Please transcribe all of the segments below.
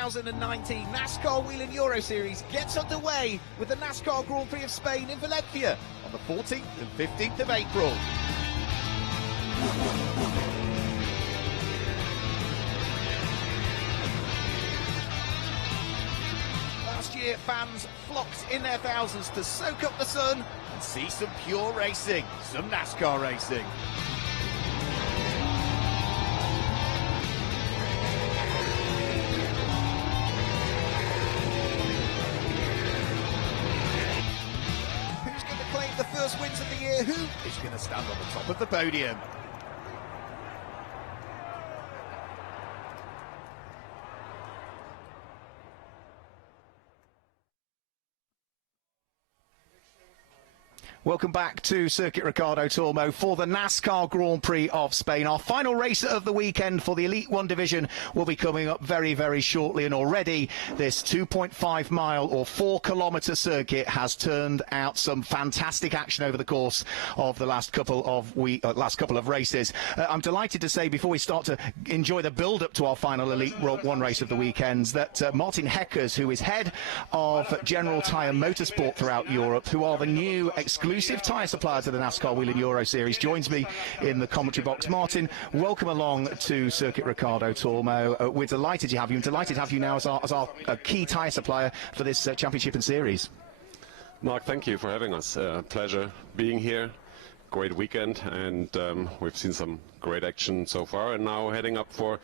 2019 NASCAR Whelen Euro Series gets underway with the NASCAR Grand Prix of Spain in Valencia on the 14th and 15th of April. Last year, fans flocked in their thousands to soak up the sun and see some pure racing, some NASCAR racing. The first wins of the year, who is going to stand on the top of the podium? Welcome back to Circuit Ricardo Tormo for the NASCAR Grand Prix of Spain. Our final race of the weekend for the Elite 1 division will be coming up very, very shortly, and already this 2.5 mile or 4 kilometre circuit has turned out some fantastic action over the course of the last couple of races. I'm delighted to say, before we start to enjoy the build-up to our final Elite 1 race of the weekends, that Martin Heckers, who is head of General Tyre Motorsport throughout Europe, who are the new exclusive tyre supplier to the NASCAR Whelen Euro Series, joins me in the commentary box. Martin, welcome along to Circuit Ricardo Tormo. We're delighted to have you, and delighted to have you now as our key tyre supplier for this championship and series. Mark, thank you for having us. Pleasure being here. Great weekend, and we've seen some great action so far, and now heading up for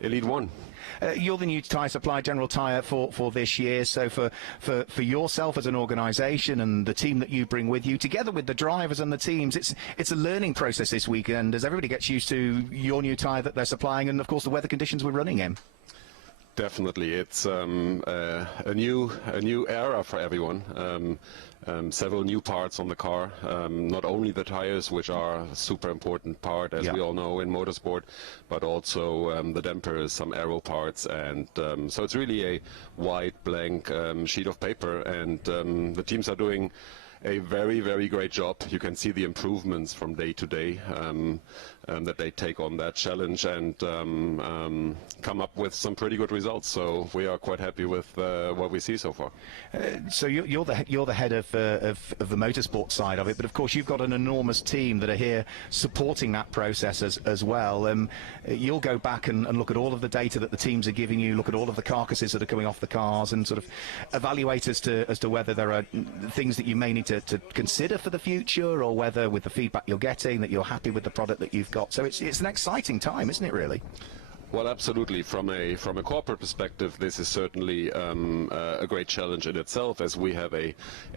Elite 1. You're the new tyre supplier, General Tyre, for this year. So for yourself as an organisation and the team that you bring with you, together with the drivers and the teams, it's a learning process this weekend as everybody gets used to your new tyre that they're supplying, and of course the weather conditions we're running in. Definitely, it's a new era for everyone. Several new parts on the car. Not only the tires, which are a super important part, as we all know in motorsport, but also the dampers, some aero parts, and so it's really a white blank sheet of paper, and the teams are doing a very, very great job. You can see the improvements from day to day that they take on that challenge and come up with some pretty good results. So we are quite happy with what we see so far. So you're the head of the motorsport side of it, but of course you've got an enormous team that are here supporting that process as well. You'll go back and look at all of the data that the teams are giving you, look at all of the carcasses that are coming off the cars, and sort of evaluate as to whether there are things that you may need to consider for the future, or whether, with the feedback you're getting, that you're happy with the product that you've got. So it's an exciting time, isn't it, really? Well, absolutely. From a corporate perspective, this is certainly a great challenge in itself, as we have a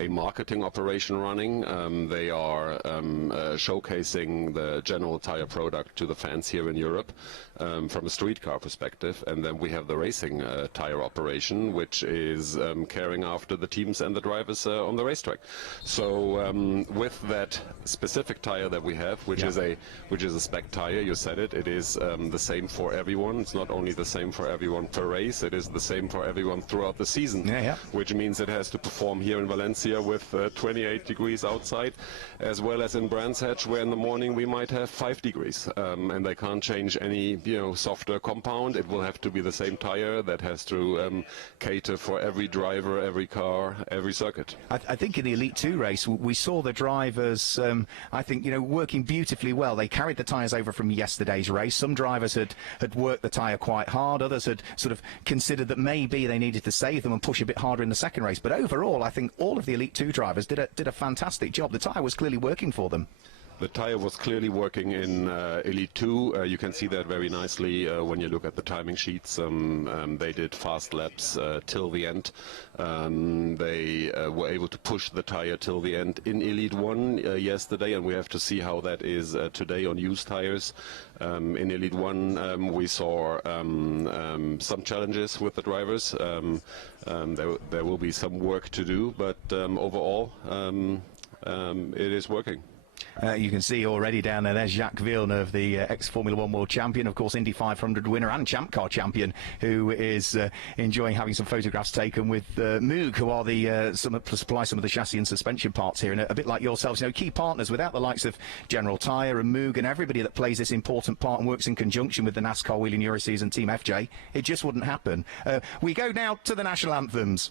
marketing operation running. They are showcasing the General Tyre product to the fans here in Europe from a street car perspective, and then we have the racing tyre operation, which is caring after the teams and the drivers on the racetrack. So with that specific tyre that we have, which is a spec tyre, you said it, it is the same for everyone. It's not only the same for everyone per race, it is the same for everyone throughout the season, which means it has to perform here in Valencia with 28 degrees outside, as well as in Brands Hatch, where in the morning we might have 5 degrees, and they can't change any softer compound. It will have to be the same tire that has to cater for every driver, every car, every circuit. I think in the Elite 2 race we saw the drivers I think working beautifully well. They carried the tyres over from yesterday's race. Some drivers had worked the tyre quite hard, others had sort of considered that maybe they needed to save them and push a bit harder in the second race, but overall I think all of the Elite 2 drivers did a fantastic job. The tyre was clearly working for them. The tyre was clearly working in Elite 2. You can see that very nicely when you look at the timing sheets. They did fast laps till the end. They were able to push the tyre till the end in Elite 1 yesterday, and we have to see how that is today on used tyres. In Elite 1 we saw some challenges with the drivers. There will be some work to do, but overall it is working. You can see already down there, there's Jacques Villeneuve, the ex-Formula One world champion, of course, Indy 500 winner and Champ Car champion, who is enjoying having some photographs taken with Moog, who are the supply some of the chassis and suspension parts here, and a bit like yourselves, you know, key partners. Without the likes of General Tyre and Moog and everybody that plays this important part and works in conjunction with the NASCAR Whelen Euro Series and Team FJ, it just wouldn't happen. We go now to the national anthems.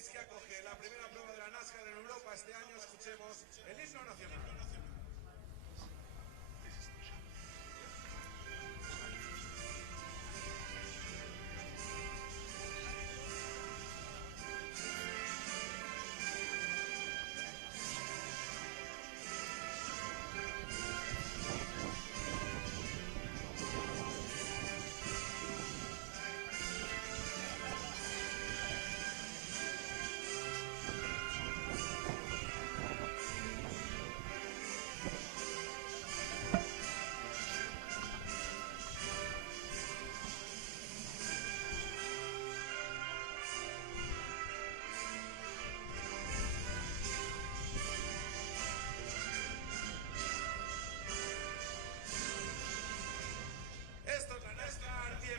Que acoge la primera prueba de la NASCAR en Europa este año, escuchemos el himno nacional.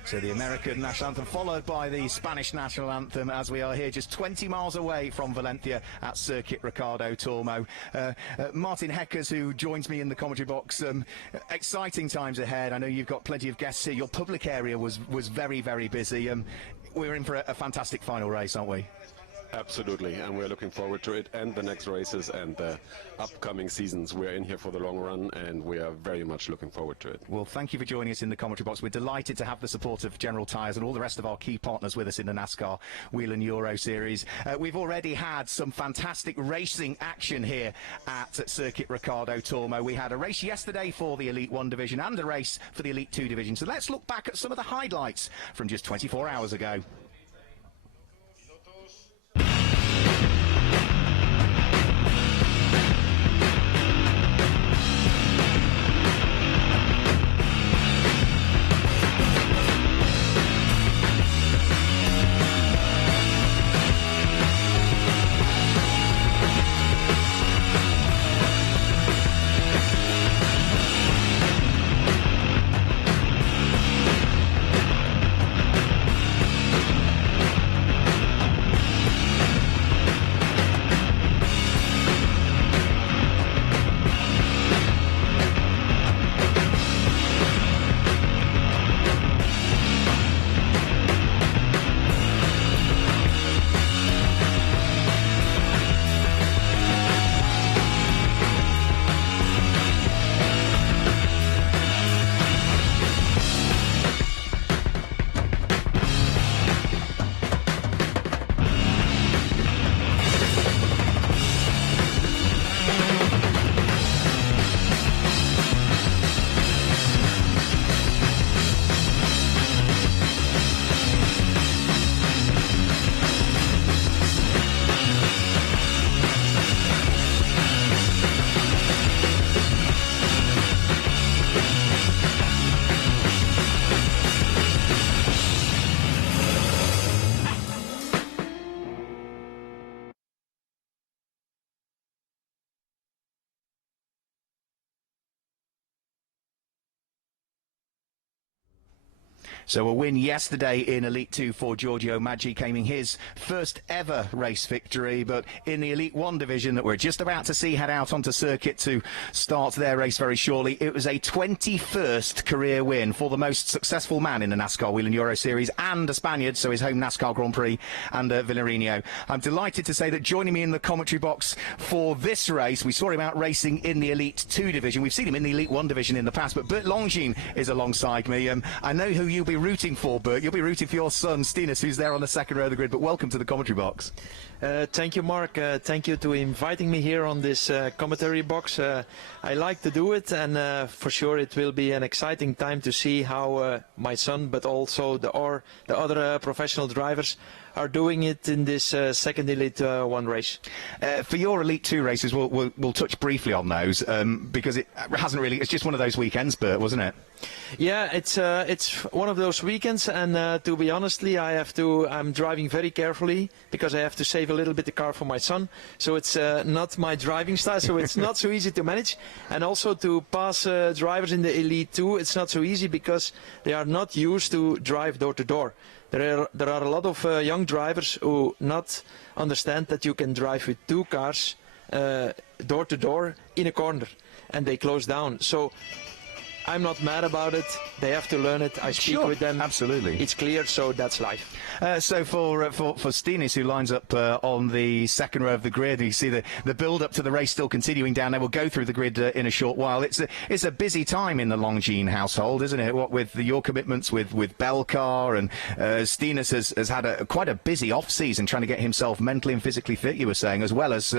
So the American national anthem followed by the Spanish national anthem as we are here just 20 miles away from Valencia at Circuit Ricardo Tormo. Martin Heckers, who joins me in the commentary box, exciting times ahead. I know you've got plenty of guests here. Your public area was very, very busy. We're in for a fantastic final race, aren't we? Absolutely, and we're looking forward to it and the next races and the upcoming seasons. We're in here for the long run, and we are very much looking forward to it. Well, thank you for joining us in the commentary box. We're delighted to have the support of General Tyres and all the rest of our key partners with us in the NASCAR Whelen Euro Series. We've already had some fantastic racing action here at Circuit Ricardo Tormo. We had a race yesterday for the Elite 1 division and a race for the Elite 2 division. So let's look back at some of the highlights from just 24 hours ago. So a win yesterday in Elite 2 for Giorgio Maggi, claiming his first ever race victory. But in the Elite 1 division that we're just about to see head out onto circuit to start their race very shortly, it was a 21st career win for the most successful man in the NASCAR Whelen Euro Series and a Spaniard, so his home NASCAR Grand Prix and Villarino. I'm delighted to say that joining me in the commentary box for this race, we saw him out racing in the Elite 2 division. We've seen him in the Elite 1 division in the past, but Bert Longines is alongside me. I know who you'll be rooting for, Bert. You'll be rooting for your son, Stinus, who's there on the second row of the grid, but welcome to the commentary box. Thank you, Mark. Thank you to inviting me here on this commentary box. I like to do it, and for sure it will be an exciting time to see how my son, but also the other professional drivers are doing it in this second Elite 1 race. For your Elite 2 races, we'll touch briefly on those because it hasn't really. It's just one of those weekends, Bert, wasn't it? Yeah, it's one of those weekends, and to be honestly, I'm driving very carefully because I have to save a little bit the car for my son. So it's not my driving style, so it's not so easy to manage. And also to pass drivers in the Elite 2, it's not so easy because they are not used to drive door to door. There are a lot of young drivers who not understand that you can drive with two cars door to door in a corner, and they close down. So I'm not mad about it. They have to learn it. I speak with them. Absolutely. It's clear, so that's life. So for Stinus, who lines up on the second row of the grid, you see the build-up to the race still continuing down there. We'll go through the grid in a short while. It's a busy time in the Longines household, isn't it? What with your commitments with Belcar, and Stinus has had quite a busy off-season trying to get himself mentally and physically fit, you were saying, as well as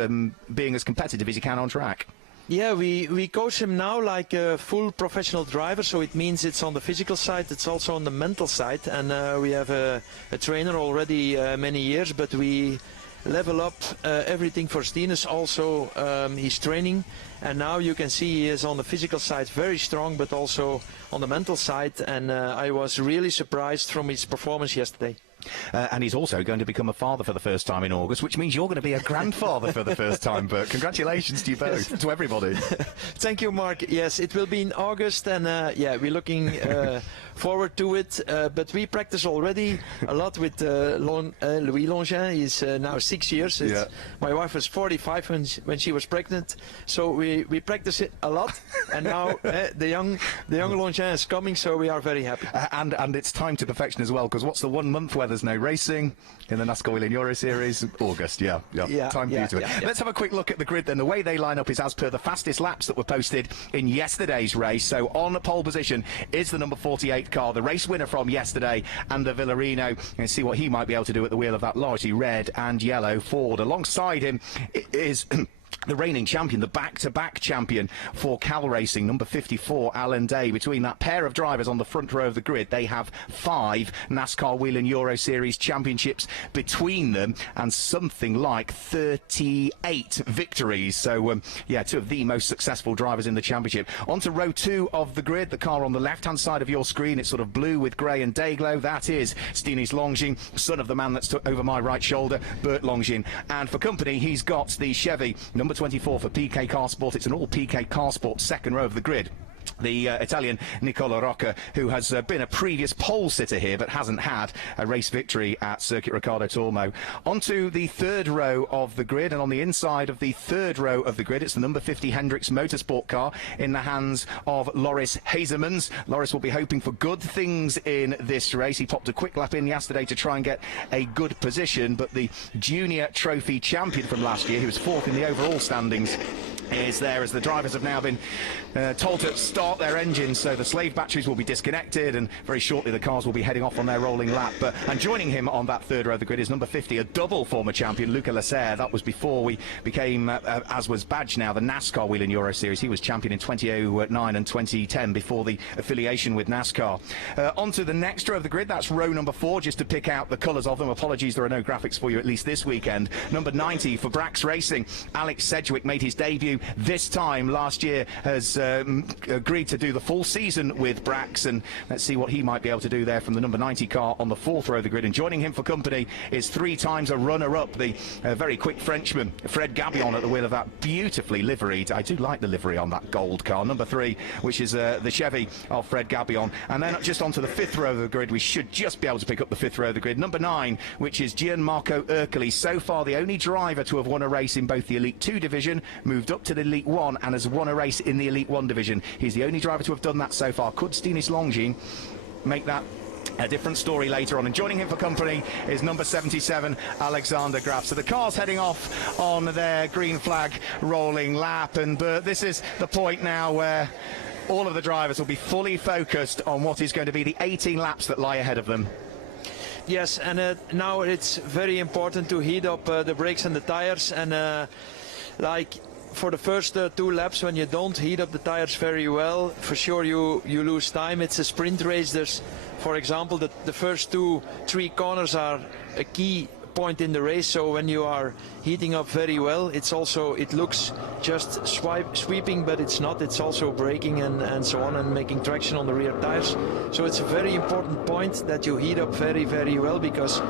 being as competitive as he can on track. Yeah, we coach him now like a full professional driver, so it means it's on the physical side, it's also on the mental side, and we have a trainer already many years, but we level up everything for Stinus, also his training, and now you can see he is on the physical side very strong, but also on the mental side, and I was really surprised from his performance yesterday. And he's also going to become a father for the first time in August, which means you're going to be a grandfather for the first time, Bert. Congratulations to you both, yes. To everybody. Thank you, Mark. Yes, it will be in August, and yeah, we're looking forward to it. But we practice already a lot with Louis Longines. He's now 6 years. Yeah. My wife was 45 when she was pregnant, so we practice it a lot. And now the young Longines is coming, so we are very happy. And it's time to perfection as well, because what's the 1 month where there's no racing in the NASCAR Whelen Euro Series? August, yeah. Time for you to it. Let's have a quick look at the grid then. The way they line up is as per the fastest laps that were posted in yesterday's race. So on pole position is the number 48 car, the race winner from yesterday, and the Villarino. And see what he might be able to do at the wheel of that largely red and yellow Ford. Alongside him is the reigning champion, the back-to-back champion for Cal Racing, number 54, Alan Day. Between that pair of drivers on the front row of the grid, they have 5 NASCAR Whelen Euro Series championships between them and something like 38 victories. So, yeah, 2 of the most successful drivers in the championship. On to row 2 of the grid, the car on the left-hand side of your screen. It's sort of blue with grey and day glow. That is Stinus Longines, son of the man that's over my right shoulder, Bert Longines. And for company, he's got the Chevy number 24 for PK Car Sport. It's an all PK Car Sport second row of the grid. The Italian Nicola Rockers, who has been a previous pole sitter here but hasn't had a race victory at Circuit Ricardo Tormo. Onto the third row of the grid, and on the inside of the third row of the grid, it's the number 50 Hendricks Motorsport car in the hands of Loris Hazemans. Loris will be hoping for good things in this race. He popped a quick lap in yesterday to try and get a good position, but the junior trophy champion from last year, who was 4th in the overall standings, is there as the drivers have now been told to start their engines, so the slave batteries will be disconnected and very shortly the cars will be heading off on their rolling lap. And joining him on that third row of the grid is number 50, a double former champion, Luca Lasserre. That was before we became, as was Badge now, the NASCAR Whelen Euro Series. He was champion in 2009 and 2010 before the affiliation with NASCAR. Onto the next row of the grid, that's row number 4, just to pick out the colours of them. Apologies, there are no graphics for you, at least this weekend. Number 90 for Brax Racing, Alex Sedgwick made his debut this time last year has agreed to do the full season with Brax, and let's see what he might be able to do there from the number 90 car on the fourth row of the grid. And joining him for company is 3 times a runner-up, the very quick Frenchman, Fred Gabillon, at the wheel of that beautifully liveried, I do like the livery on that gold car, number 3, which is the Chevy of Fred Gabillon. And then just onto the 5th row of the grid, we should just be able to pick up the 5th row of the grid, number 9, which is Gianmarco Ercoli, so far the only driver to have won a race in both the Elite 2 division, moved up to the Elite 1, and has won a race in the Elite 1 division. He's the only driver to have done that so far. Could Stinis Longines make that a different story later on? And joining him for company is number 77, Alexander Graf. So the car's heading off on their green flag rolling lap, and this is the point now where all of the drivers will be fully focused on what is going to be the 18 laps that lie ahead of them. Yes, and now it's very important to heat up the brakes and the tires, and like for the first 2 laps, when you don't heat up the tires very well, for sure you lose time. It's a sprint race. There's, for example, the first 2-3 corners are a key point in the race, so when you are heating up very well, it looks just sweeping, but it's not. It's also braking and so on, and making traction on the rear tires. So it's a very important point that you heat up very, very well, because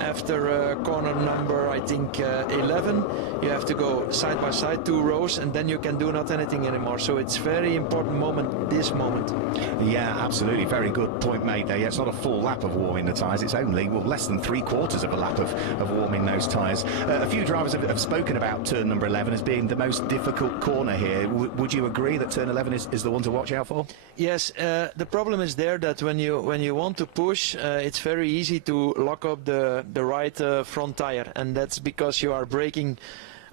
after corner number, I think 11, you have to go side by side 2 rows, and then you can do not anything anymore. So it's very important moment, this moment. Yeah, absolutely, very good point made there. Yeah, it's not a full lap of warming the tyres, it's only less than 3/4 of a lap of warming those tyres. A few drivers have spoken about turn number 11 as being the most difficult corner here. Would you agree that turn 11 is the one to watch out for? Yes, the problem is there that when you want to push, it's very easy to lock up the right front tire, and that's because you are braking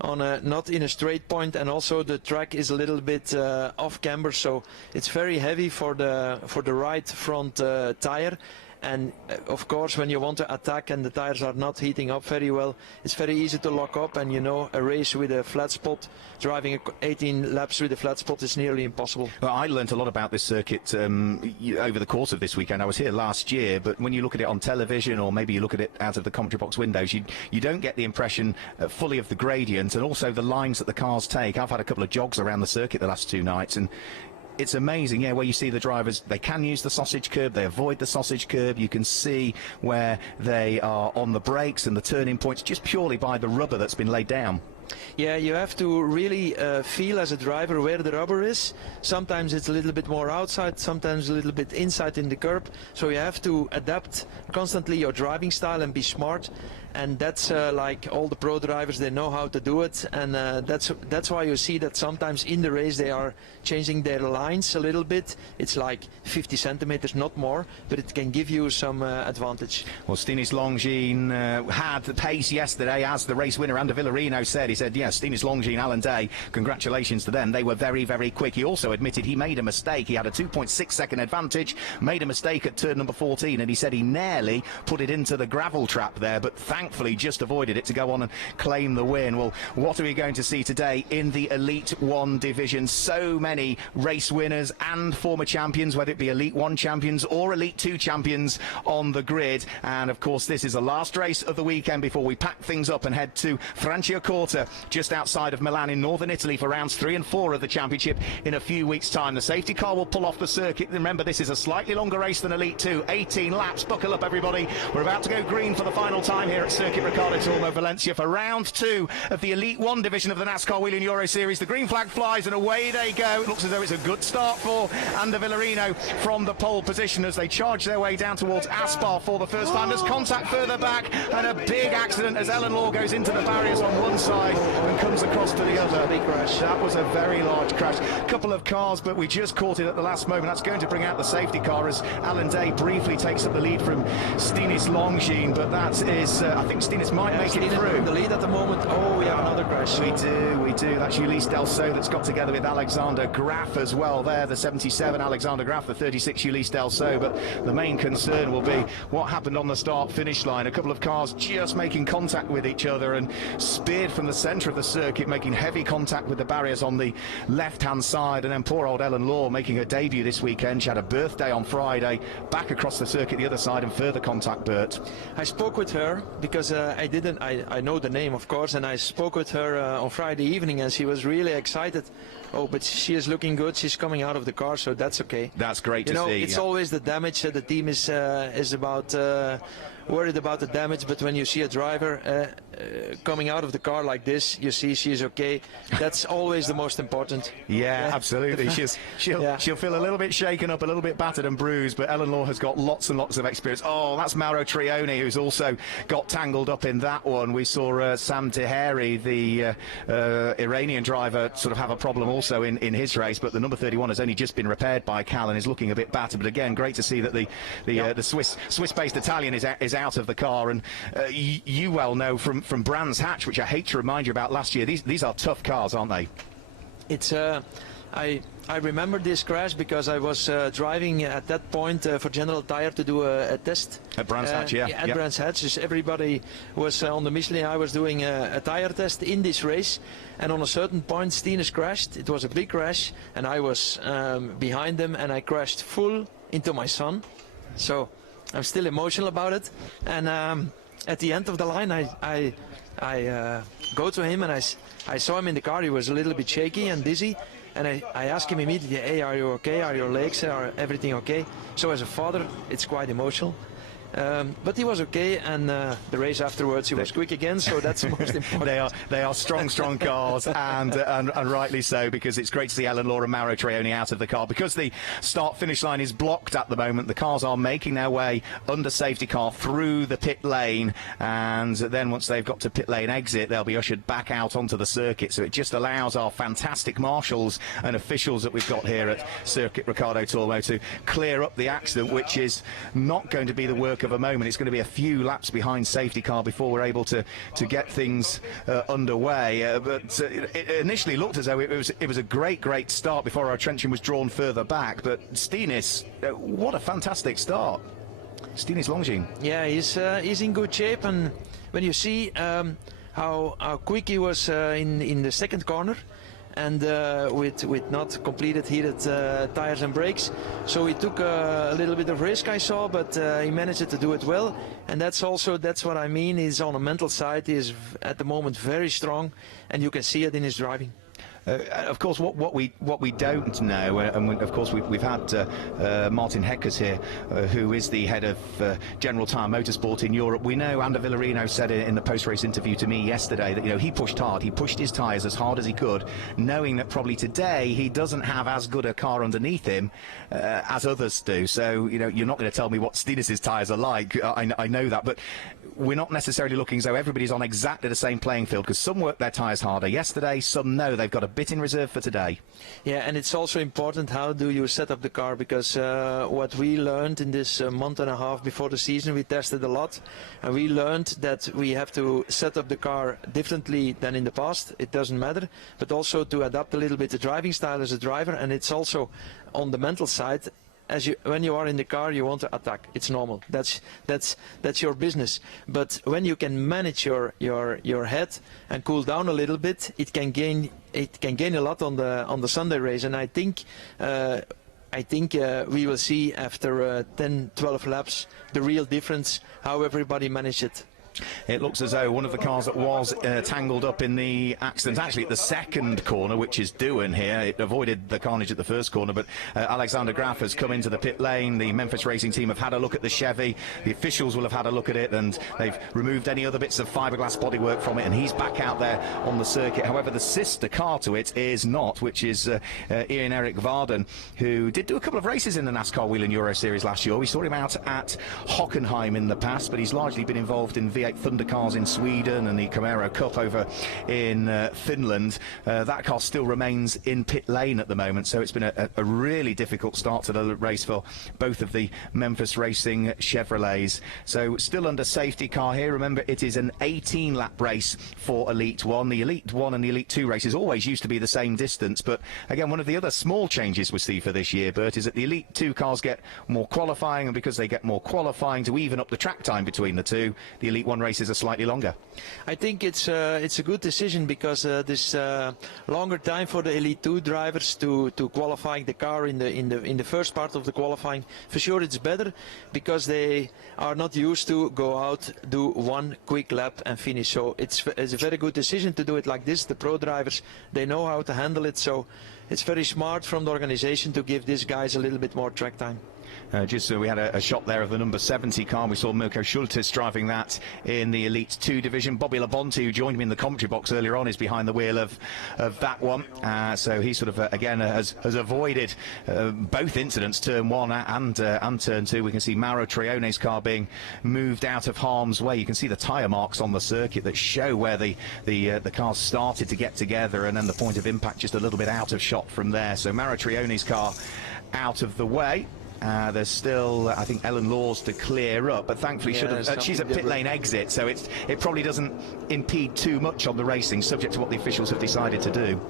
on not in a straight point, and also the track is a little bit off camber, so it's very heavy for the right front tire. And of course, when you want to attack and the tires are not heating up very well, it's very easy to lock up, and a race with a flat spot, driving 18 laps with a flat spot, is nearly impossible. Well, I learnt a lot about this circuit over the course of this weekend. I was here last year, but when you look at it on television, or maybe you look at it out of the commentary box windows, you don't get the impression fully of the gradient and also the lines that the cars take. I've had a couple of jogs around the circuit the last 2 nights, and it's amazing, yeah, where you see the drivers, they can use the sausage curb, they avoid the sausage curb. You can see where they are on the brakes and the turning points just purely by the rubber that's been laid down. Yeah, you have to really feel as a driver where the rubber is. Sometimes it's a little bit more outside, sometimes a little bit inside in the curb. So you have to adapt constantly your driving style and be smart. And that's like all the pro drivers, they know how to do it. And that's why you see that sometimes in the race they are changing their lines a little bit. It's like 50 centimeters, not more, but it can give you some advantage. Well, Stinis Longines had the pace yesterday, as the race winner Ander Villarino said. He said, yes, Stinis Longines, Alan Day, congratulations to them. They were very, very quick. He also admitted he made a mistake. He had a 2.6 second advantage, made a mistake at turn number 14, and he said he nearly put it into the gravel trap there, but thankfully just avoided it to go on and claim the win. Well, what are we going to see today in the Elite 1 division? So many race winners and former champions, whether it be Elite 1 champions or Elite 2 champions on the grid. And of course, this is the last race of the weekend before we pack things up and head to Franciacorta, just outside of Milan in northern Italy, for rounds 3 and 4 of the championship in a few weeks' time. The safety car will pull off the circuit. Remember, this is a slightly longer race than Elite 2, 18 laps. Buckle up, everybody. We're about to go green for the final time here at Circuit Ricardo Tormo, Valencia, for round 2 of the Elite 1 division of the NASCAR Whelen Euro Series. The green flag flies and away they go. It looks as though it's a good start for Ander Villarino from the pole position as they charge their way down towards Aspar for the first time. There's contact further back and a big accident as Ellen Law goes into the barriers on one side and comes across to the other. Big crash. That was a very large crash. Couple of cars, but we just caught it at the last moment. That's going to bring out the safety car as Alan Day briefly takes up the lead from Stinis Longines, but that is, I think Stinis might make it through. The lead at the moment. Oh, we have another crash. We do. That's Ulysse Delceau that's got together with Alexander Graf as well there, the 77 Alexander Graf, the 36 Ulysse Delceau. But the main concern will be what happened on the start-finish line. A couple of cars just making contact with each other, and speared from the centre of the circuit, making heavy contact with the barriers on the left-hand side, and then poor old Ellen Law making her debut this weekend. She had a birthday on Friday, back across the circuit the other side, and further contact, Bert. I spoke with her because I know the name, of course, and I spoke with her on Friday evening, and she was really excited. Oh, but she is looking good. She's coming out of the car, so that's okay. That's great to see. It's always the damage. The team is about worried about the damage, but when you see a driver coming out of the car like this, you see she's okay. That's always the most important. Yeah, absolutely. She'll feel a little bit shaken up, a little bit battered and bruised, but Ellen Law has got lots and lots of experience. Oh, that's Mauro Trioni, who's also got tangled up in that one. We saw Sam Teheri, the Iranian driver, sort of have a problem also in his race, but the number 31 has only just been repaired by Cal and is looking a bit battered. But again, great to see that the Swiss-based Italian is out of the car. And you well know from Brands Hatch, which I hate to remind you about last year, these are tough cars, aren't they? It's I remember this crash because I was driving at that point for General Tire to do a test. At Brands Hatch, At Brands Hatch, so everybody was on the Michelin. I was doing a tire test in this race, and on a certain point Stines crashed. It was a big crash, and I was behind them, and I crashed full into my son. So I'm still emotional about it. And at the end of the line, I go to him, and I saw him in the car. He was a little bit shaky and dizzy. And I asked him immediately, hey, are you okay? Are your legs, are everything okay? So as a father, it's quite emotional. But he was okay, and the race afterwards he was quick again, so that's the most important. They are strong cars, and rightly so, because it's great to see Ellen Law and Mauro Trioni out of the car. Because the start-finish line is blocked at the moment, the cars are making their way under safety car through the pit lane, and then once they've got to pit lane exit, they'll be ushered back out onto the circuit. So it just allows our fantastic marshals and officials that we've got here at Circuit Ricardo Tormo to clear up the accident, which is not going to be the work of a moment. It's going to be a few laps behind safety car before we're able to get things underway. But it initially looked as though it was a great start before our attention was drawn further back. But Stines, what a fantastic start. Stines Longines. Yeah, he's in good shape, and when you see how quick he was in the second corner, and with not completed heated tires and brakes, so he took a little bit of risk, I saw, but he managed to do it well. And that's what I mean, is on a mental side, he is at the moment very strong, and you can see it in his driving. Of course, what we don't know, and of course we've had Martin Heckers here, who is the head of General Tire Motorsport in Europe. We know Ander Villarino said in the post-race interview to me yesterday that he pushed hard. He pushed his tyres as hard as he could, knowing that probably today he doesn't have as good a car underneath him as others do. So you're not going to tell me what Stines' tyres are like. I know that, but we're not necessarily looking as though everybody's on exactly the same playing field, because some work their tyres harder yesterday, some know they've got a bit in reserve for today. Yeah, and it's also important how do you set up the car, because what we learned in this month and a half before the season, we tested a lot, and we learned that we have to set up the car differently than in the past. It doesn't matter, but also to adapt a little bit the driving style as a driver, and it's also on the mental side. When you are in the car, you want to attack. It's normal. That's your business. But when you can manage your head and cool down a little bit, it can gain a lot on the Sunday race. And I think we will see after 10-12 laps the real difference, how everybody managed it. It looks as though one of the cars that was tangled up in the accident, actually at the second corner, which is Doohan here, it avoided the carnage at the first corner, but Alexander Graf has come into the pit lane. The Memphis Racing team have had a look at the Chevy. The officials will have had a look at it, and they've removed any other bits of fiberglass bodywork from it, and he's back out there on the circuit. However, the sister car to it is not, which is Ian Eric Varden, who did do a couple of races in the NASCAR Whelen Euro Series last year. We saw him out at Hockenheim in the past, but he's largely been involved in V8 Thunder cars in Sweden and the Camaro Cup over in Finland. That car still remains in pit lane at the moment, so it's been a really difficult start to the race for both of the Memphis Racing Chevrolets. So still under safety car here. Remember, it is an 18-lap race for Elite 1. The Elite 1 and the Elite 2 races always used to be the same distance, but again, one of the other small changes we see for this year, Bert, is that the Elite 2 cars get more qualifying, and because they get more qualifying to even up the track time between the two, the Elite One races are slightly longer? I think it's a good decision because this longer time for the Elite 2 drivers to qualifying the car in the first part of the qualifying, for sure it's better because they are not used to go out, do one quick lap and finish. So it's a very good decision to do it like this. The pro drivers, they know how to handle it, so it's very smart from the organization to give these guys a little bit more track time. We had a shot there of the number 70 car. We saw Mirko Schultes driving that in the Elite 2 division. Bobby Labonte, who joined me in the commentary box earlier on, is behind the wheel of that one. So he sort of, again, has avoided both incidents, turn 1 and turn 2. We can see Mauro Trione's car being moved out of harm's way. You can see the tyre marks on the circuit that show where the cars started to get together, and then the point of impact just a little bit out of shot from there. So Mauro Trione's car out of the way. There's still, I think, Ellen Laws to clear up, but thankfully she's a pit lane exit, so it probably doesn't impede too much on the racing, subject to what the officials have decided to do.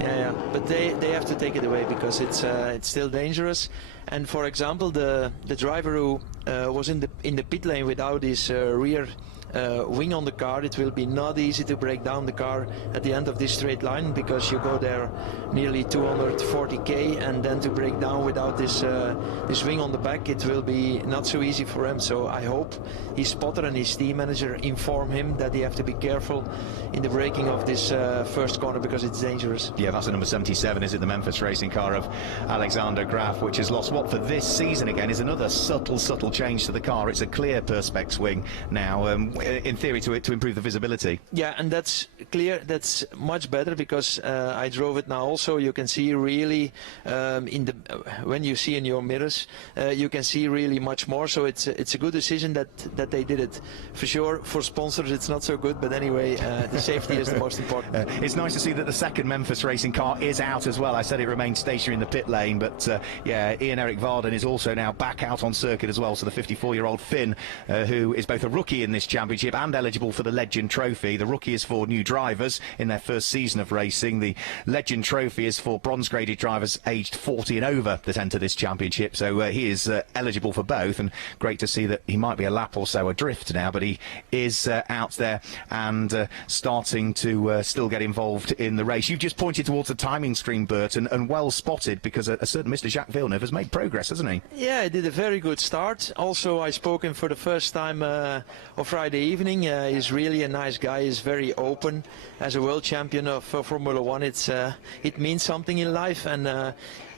Yeah, but they have to take it away because it's still dangerous. And for example, the driver who was in the pit lane without his rear wing on the car, it will be not easy to break down the car at the end of this straight line, because you go there nearly 240k, and then to break down without this wing on the back, it will be not so easy for him. So I hope his spotter and his team manager inform him that he have to be careful in the braking of this first corner, because it's dangerous. Yeah, that's the number 77, is it? The Memphis racing car of Alexander Graf, which has lost what for this season again is another subtle change to the car. It's a clear Perspex wing now, in theory to improve the visibility. Yeah, and that's clear. That's much better because I drove it now also. You can see really when you see in your mirrors, you can see really much more. So it's a good decision that they did it. For sure, for sponsors it's not so good, but anyway, the safety is the most important. It's nice to see that the second Memphis racing car is out as well. I said it remained stationary in the pit lane, but yeah, Ian-Eric Varden is also now back out on circuit as well. So the 54-year-old Finn, who is both a rookie in this championship and eligible for the Legend Trophy. The rookie is for new drivers in their first season of racing. The Legend Trophy is for bronze-graded drivers aged 40 and over that enter this championship. So he is eligible for both, and great to see that he might be a lap or so adrift now, but he is out there and starting to still get involved in the race. You've just pointed towards the timing screen, Bert, and well spotted, because a certain Mr. Jacques Villeneuve has made progress, hasn't he? Yeah, he did a very good start. Also, I spoke him for the first time on Friday evening. He's really a nice guy. He's very open. As a world champion of Formula 1, it means something in life. And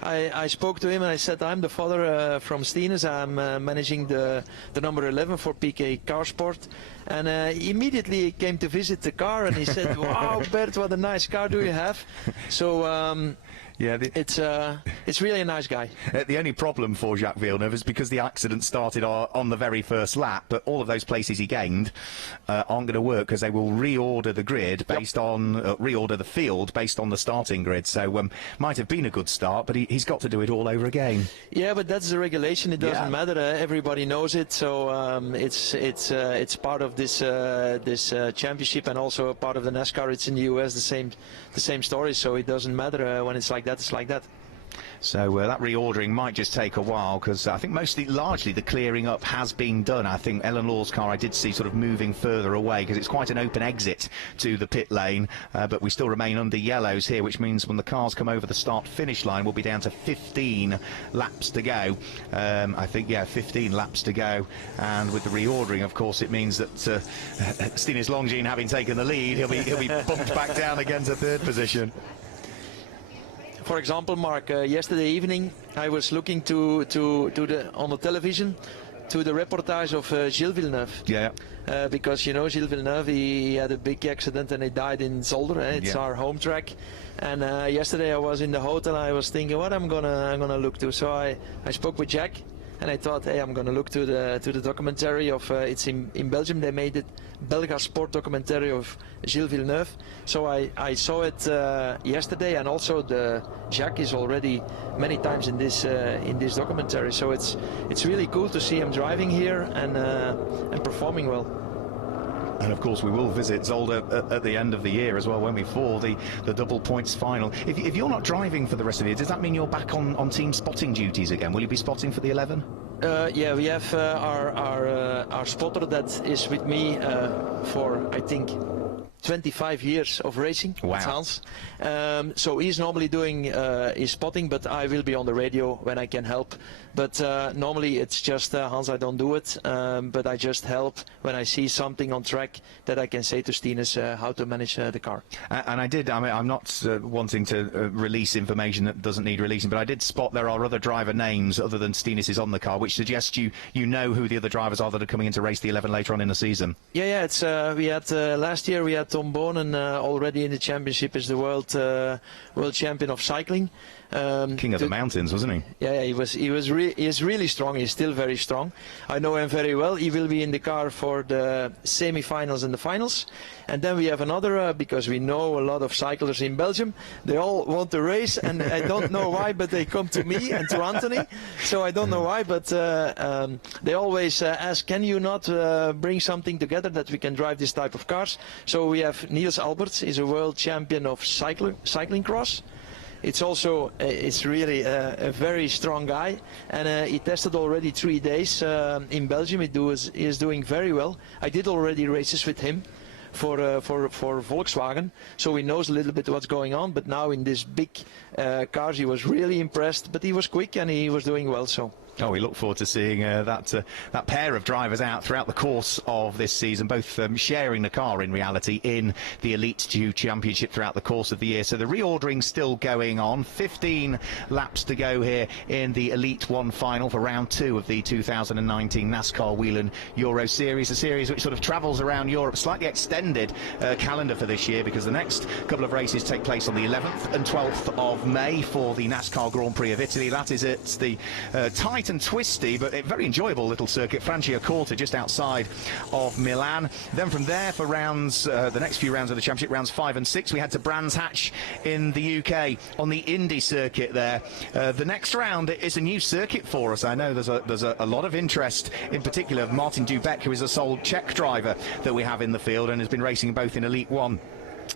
I spoke to him and I said, I'm the father from Steenes. I'm managing the number 11 for PK Carsport. And immediately he came to visit the car and he said, wow, Bert, what a nice car do you have. So yeah, it's really a nice guy. The only problem for Jacques Villeneuve is because the accident started on the very first lap, but all of those places he gained aren't going to work, because they will reorder the grid based on reorder the field based on the starting grid. So might have been a good start, but he's got to do it all over again. Yeah, but that's the regulation. It doesn't matter. Everybody knows it. So it's part of this championship, and also a part of the NASCAR. It's in the US, the same story. So it doesn't matter when it's like that. It's like that. So that reordering might just take a while, because I think largely the clearing up has been done. I think Ellen Law's car I did see sort of moving further away, because it's quite an open exit to the pit lane, but we still remain under yellows here, which means when the cars come over the start-finish line, we'll be down to 15 laps to go. I think, yeah, 15 laps to go, and with the reordering, of course, it means that Steenes Longines, having taken the lead, he'll be bumped back down again to third position. For example, Mark, yesterday evening I was looking on the television to the reportage of Gilles Villeneuve. Yeah. Because you know Gilles Villeneuve, he had a big accident and he died in Zolder. It's our home track. And yesterday I was in the hotel. I was thinking what I'm gonna look to. So I spoke with Jack, and I thought, hey, I'm gonna look to the documentary of it's in Belgium. They made it Belga Sport documentary of Gilles Villeneuve. So I saw it yesterday, and also Jacques is already many times in this documentary. So it's really cool to see him driving here and performing well. And of course we will visit Zolder at the end of the year as well, when we for the double points final. If you're not driving for the rest of the year, does that mean you're back on team spotting duties again? Will you be spotting for the 11? Yeah, we have our spotter that is with me for, I think, 25 years of racing. Wow. Hans. So he's normally doing his spotting, but I will be on the radio when I can help. But normally it's just Hans, I don't do it, but I just help when I see something on track that I can say to Stinus how to manage the car. And I did, I mean, I'm not wanting to release information that doesn't need releasing, but I did spot there are other driver names other than Stinus is on the car, which suggests you know who the other drivers are that are coming in to race the 11 later on in the season. Yeah, it's we had last year we had Tom Bonen already in the championship is the world champion of cycling. King of the mountains, wasn't he? Yeah, he is really strong. He's still very strong. I know him very well. He will be in the car for the semi-finals and the finals. And then we have another, because we know a lot of cyclists in Belgium. They all want to race, and I don't know why, but they come to me and to Anthony. So I don't know why, but they always ask, can you not bring something together that we can drive this type of cars? So we have Niels Alberts, he's a world champion of cycling cross. It's also, it's really a very strong guy, and he tested already 3 days in Belgium. He is doing very well. I did already races with him for Volkswagen, so he knows a little bit what's going on. But now in this big cars, he was really impressed. But he was quick and he was doing well. So. Oh, we look forward to seeing that pair of drivers out throughout the course of this season, both sharing the car in reality in the Elite 2 Championship throughout the course of the year. So the reordering still going on. 15 laps to go here in the Elite 1 final for round 2 of the 2019 NASCAR Whelen Euro Series, a series which sort of travels around Europe, slightly extended calendar for this year, because the next couple of races take place on the 11th and 12th of May for the NASCAR Grand Prix of Italy. That is at the tight and twisty but a very enjoyable little circuit, Franciacorta, just outside of Milan. Then from there, for rounds, the next few rounds of the championship, rounds 5 and 6, we head to Brands Hatch in the UK on the Indy circuit there. The next round is a new circuit for us. I know there's a lot of interest, in particular of Martin Dubek, who is a sole Czech driver that we have in the field and has been racing both in Elite 1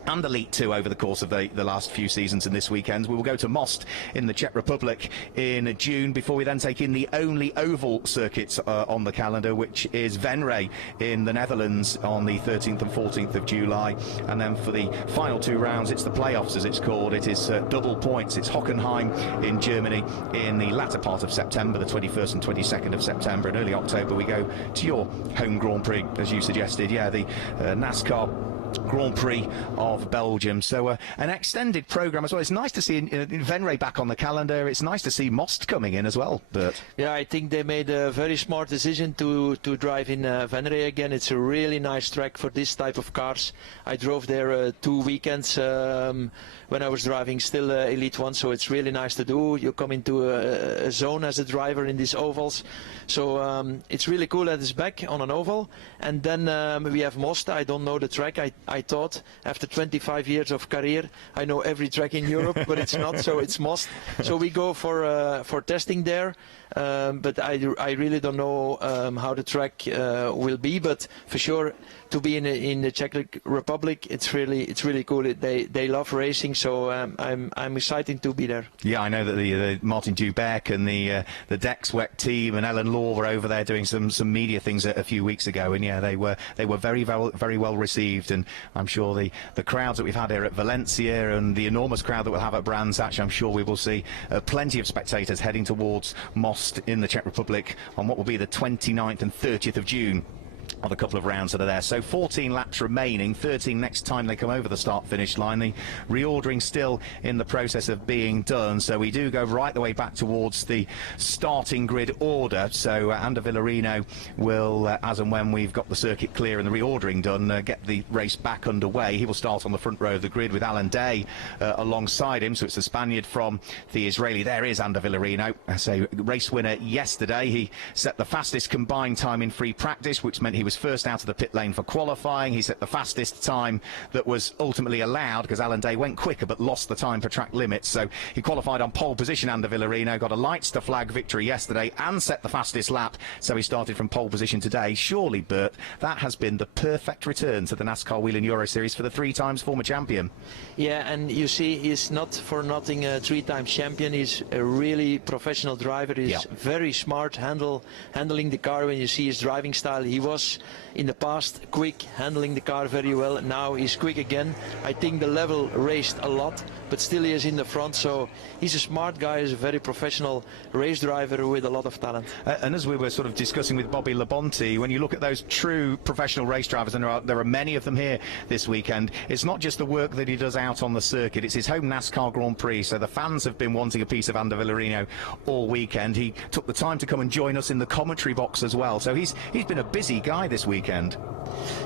and Elite 2 over the course of the last few seasons. And this weekend we will go to Most in the Czech Republic in June, before we then take in the only oval circuit on the calendar, which is Venray in the Netherlands on the 13th and 14th of July. And then for the final 2 rounds, it's the playoffs as it's called. It is double points. It's Hockenheim in Germany in the latter part of September, the 21st and 22nd of September. In early October we go to your home Grand Prix, as you suggested. Yeah, the NASCAR Grand Prix of Belgium. So an extended programme as well. It's nice to see Venray back on the calendar. It's nice to see Most coming in as well. Bert. Yeah, I think they made a very smart decision to drive in Venray again. It's a really nice track for this type of cars. I drove there 2 weekends when I was driving still Elite 1, so it's really nice to do. You come into a zone as a driver in these ovals. So it's really cool that it's back on an oval. And then we have Most. I don't know the track. I thought after 25 years of career I know every track in Europe, but it's not, so it's Most. So we go for testing there. But I really don't know how the track will be, but for sure to be in the Czech Republic, it's really cool. They love racing, so I'm excited to be there. Yeah, I know that the Martin Dubek and the Dexwek team and Ellen Law were over there doing some media things a few weeks ago, and yeah, they were very well received. And I'm sure the crowds that we've had here at Valencia and the enormous crowd that we'll have at Brands Hatch, I'm sure we will see plenty of spectators heading towards Most in the Czech Republic on what will be the 29th and 30th of June. Of a couple of rounds that are there. So 14 laps remaining, 13 next time they come over the start-finish line. The reordering still in the process of being done, so we do go right the way back towards the starting grid order. So Ander Villarino will, as and when we've got the circuit clear and the reordering done, get the race back underway. He will start on the front row of the grid with Alan Day alongside him. So it's the Spaniard from the Israeli. There is Ander Villarino, so race winner yesterday. He set the fastest combined time in free practice, which meant he was was first out of the pit lane for qualifying. He set the fastest time that was ultimately allowed because Alan Day went quicker but lost the time for track limits. So he qualified on pole position, Ander Villarino, got a lights to flag victory yesterday and set the fastest lap. So he started from pole position today. Surely, Bert, that has been the perfect return to the NASCAR Whelen Euro Series for the 3 times former champion. Yeah, and you see, he's not for nothing a 3-time champion. He's a really professional driver. He's very smart handling the car. When you see his driving style, he was in the past quick, handling the car very well. Now he's quick again. I think the level raised a lot, but still he is in the front. So he's a smart guy. He's a very professional race driver with a lot of talent. And as we were sort of discussing with Bobby Labonte, when you look at those true professional race drivers, and there are many of them here this weekend, it's not just the work that he does out on the circuit, it's his home NASCAR Grand Prix. So the fans have been wanting a piece of Ander Villarino all weekend. He took the time to come and join us in the commentary box as well. So he's been a busy guy this weekend.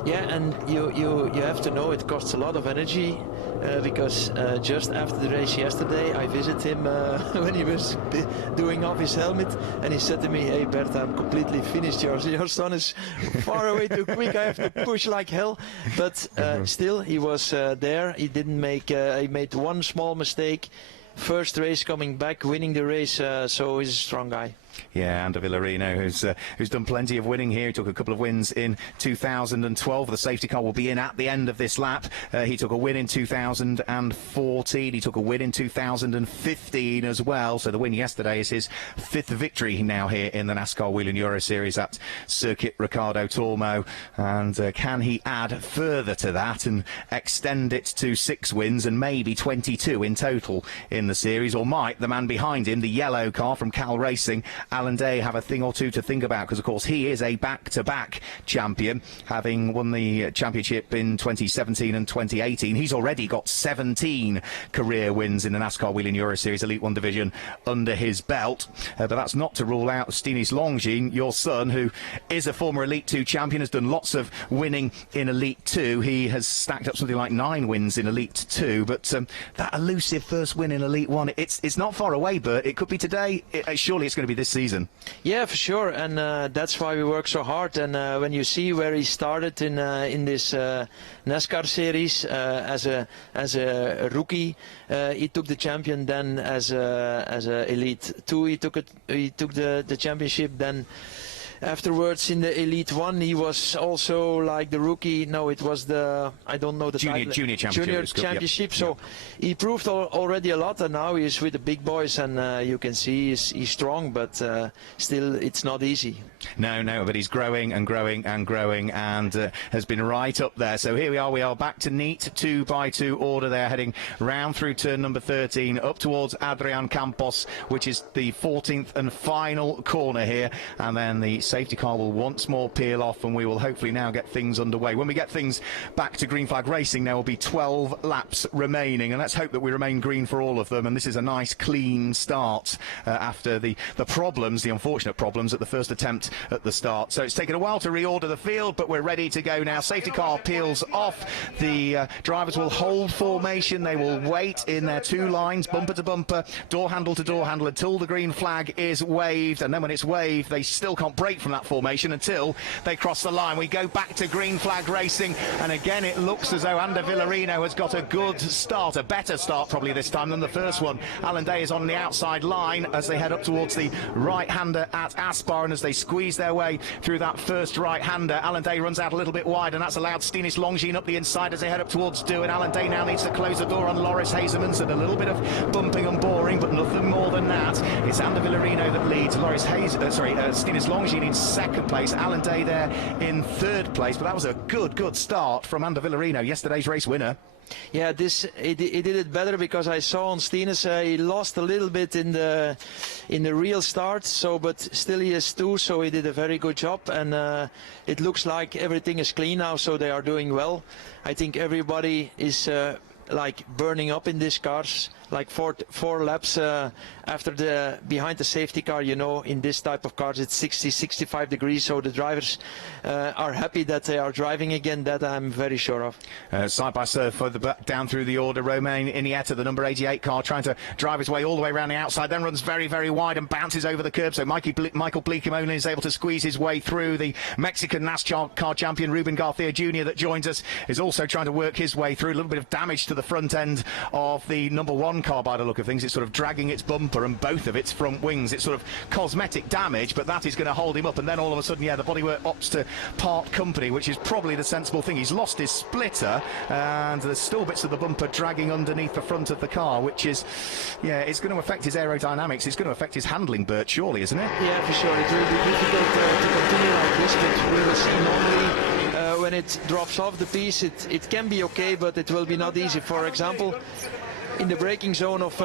Yeah, and you have to know it costs a lot of energy because just after the race yesterday I visited him when he was doing off his helmet, and he said to me, "Hey Bert, I'm completely finished. Your son is far away too quick. I have to push like hell." But still he was there. He didn't make he made one small mistake. First race coming back, winning the race, so he's a strong guy. Yeah, Ander Villarino, who's done plenty of winning here. He took a couple of wins in 2012. The safety car will be in at the end of this lap. He took a win in 2014. He took a win in 2015 as well. So the win yesterday is his 5th victory now here in the NASCAR Whelen Euro Series at Circuit Ricardo Tormo. And can he add further to that and extend it to 6 wins and maybe 22 in total in the series? Or might the man behind him, the yellow car from Cal Racing, Alan Day, have a thing or two to think about? Because of course he is a back-to-back champion, having won the championship in 2017 and 2018. He's already got 17 career wins in the NASCAR Whelen Euro Series Elite 1 division under his belt. But that's not to rule out Stinis Longines, your son, who is a former Elite 2 champion, has done lots of winning in Elite 2. He has stacked up something like 9 wins in Elite 2. But that elusive first win in Elite 1, it's not far away, Bert. It could be today. Surely it's going to be this season. Yeah, for sure, and that's why we work so hard. And when you see where he started in this NASCAR series as a rookie, he took the champion. Then as a Elite 2, he took the championship. Then afterwards in the Elite 1 he was also like the rookie. No, it was the, I don't know the junior championship. So he proved already a lot, and now he's with the big boys, and you can see he's strong, but still it's not easy. No, but he's growing and growing and growing, and has been right up there. So here we are back to neat 2x2 order there, heading round through turn number 13 up towards Adrian Campos, which is the 14th and final corner here, and then the safety car will once more peel off, and we will hopefully now get things underway. When we get things back to green flag racing, there will be 12 laps remaining, and let's hope that we remain green for all of them. And this is a nice clean start after the unfortunate problems at the first attempt at the start. So it's taken a while to reorder the field, but we're ready to go now. Safety car peels off. The drivers will hold formation. They will wait in their 2 lines, bumper to bumper, door handle to door handle, until the green flag is waved. And then when it's waved, they still can't break from that formation until they cross the line. We go back to green flag racing, and again it looks as though Ander Villarino has got a good start, a better start probably this time than the first one. Alan Day is on the outside line as they head up towards the right-hander at Aspar, and as they squeeze their way through that first right-hander, Alan Day runs out a little bit wide, and that's allowed Stinis Longines up the inside as they head up towards Do, and Alan Day now needs to close the door on Loris Hazemans, and a little bit of bumping and boring, but nothing more than that. It's Ander Villarino that leads. Stinis Longines in second place, Alan Day there in third place, but that was a good start from Ander Villarino, yesterday's race winner. Yeah, he did it better, because I saw on Stinis he lost a little bit in the real start. So, but still he is 2, so he did a very good job, and it looks like everything is clean now. So they are doing well. I think everybody is like burning up in these cars. like four laps after behind the safety car. You know, in this type of cars it's 60-65 degrees, so the drivers are happy that they are driving again. That I'm very sure of. Side by side down through the order, Romain Iniesta, the number 88 car, trying to drive his way all the way around the outside, then runs very, very wide and bounces over the curb. So Michael Bleekham only is able to squeeze his way through. The Mexican NASCAR champion Ruben Garcia Jr. that joins us is also trying to work his way through. A little bit of damage to the front end of the number 1 car by the look of things. It's sort of dragging its bumper and both of its front wings. It's sort of cosmetic damage, but that is going to hold him up. And then all of a sudden, yeah, the bodywork opts to part company, which is probably the sensible thing. He's lost his splitter, and there's still bits of the bumper dragging underneath the front of the car, which is, yeah, it's going to affect his aerodynamics. It's going to affect his handling, Bert, surely, isn't it? Yeah, for sure. It will be difficult to continue like this, but we will see normally when it drops off the piece, it can be okay, but it will be not easy. For example, in the braking zone of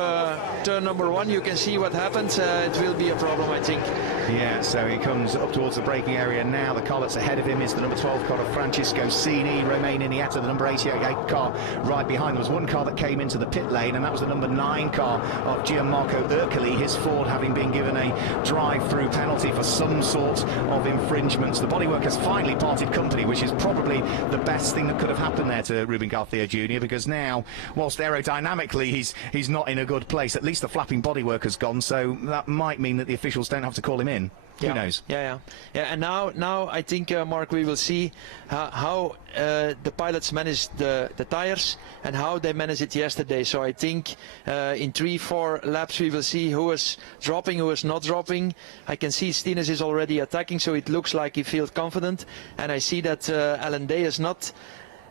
turn number 1, you can see what happens. It will be a problem, I think. Yeah, so he comes up towards the braking area now. The car that's ahead of him is the number 12 car of Francisco Cini. Romain Iniesta, the number 88 car, right behind. There was one car that came into the pit lane, and that was the number 9 car of Gianmarco Urcoli, his Ford having been given a drive-through penalty for some sort of infringements. The bodywork has finally parted company, which is probably the best thing that could have happened there to Ruben Garcia Jr., because now, whilst aerodynamically he's not in a good place, at least the flapping bodywork has gone, so that might mean that the officials don't have to call him in. Who knows? Yeah. And now I think, Mark, we will see how the pilots manage the tires and how they managed it yesterday. So I think in 3-4 laps we will see who is dropping, who is not dropping. I can see Stines is already attacking, so it looks like he feels confident. And I see that Alan Day is not.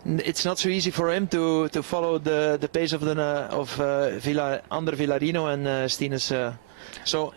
It's not so easy for him to follow the pace of Ander Villarino and Stines. So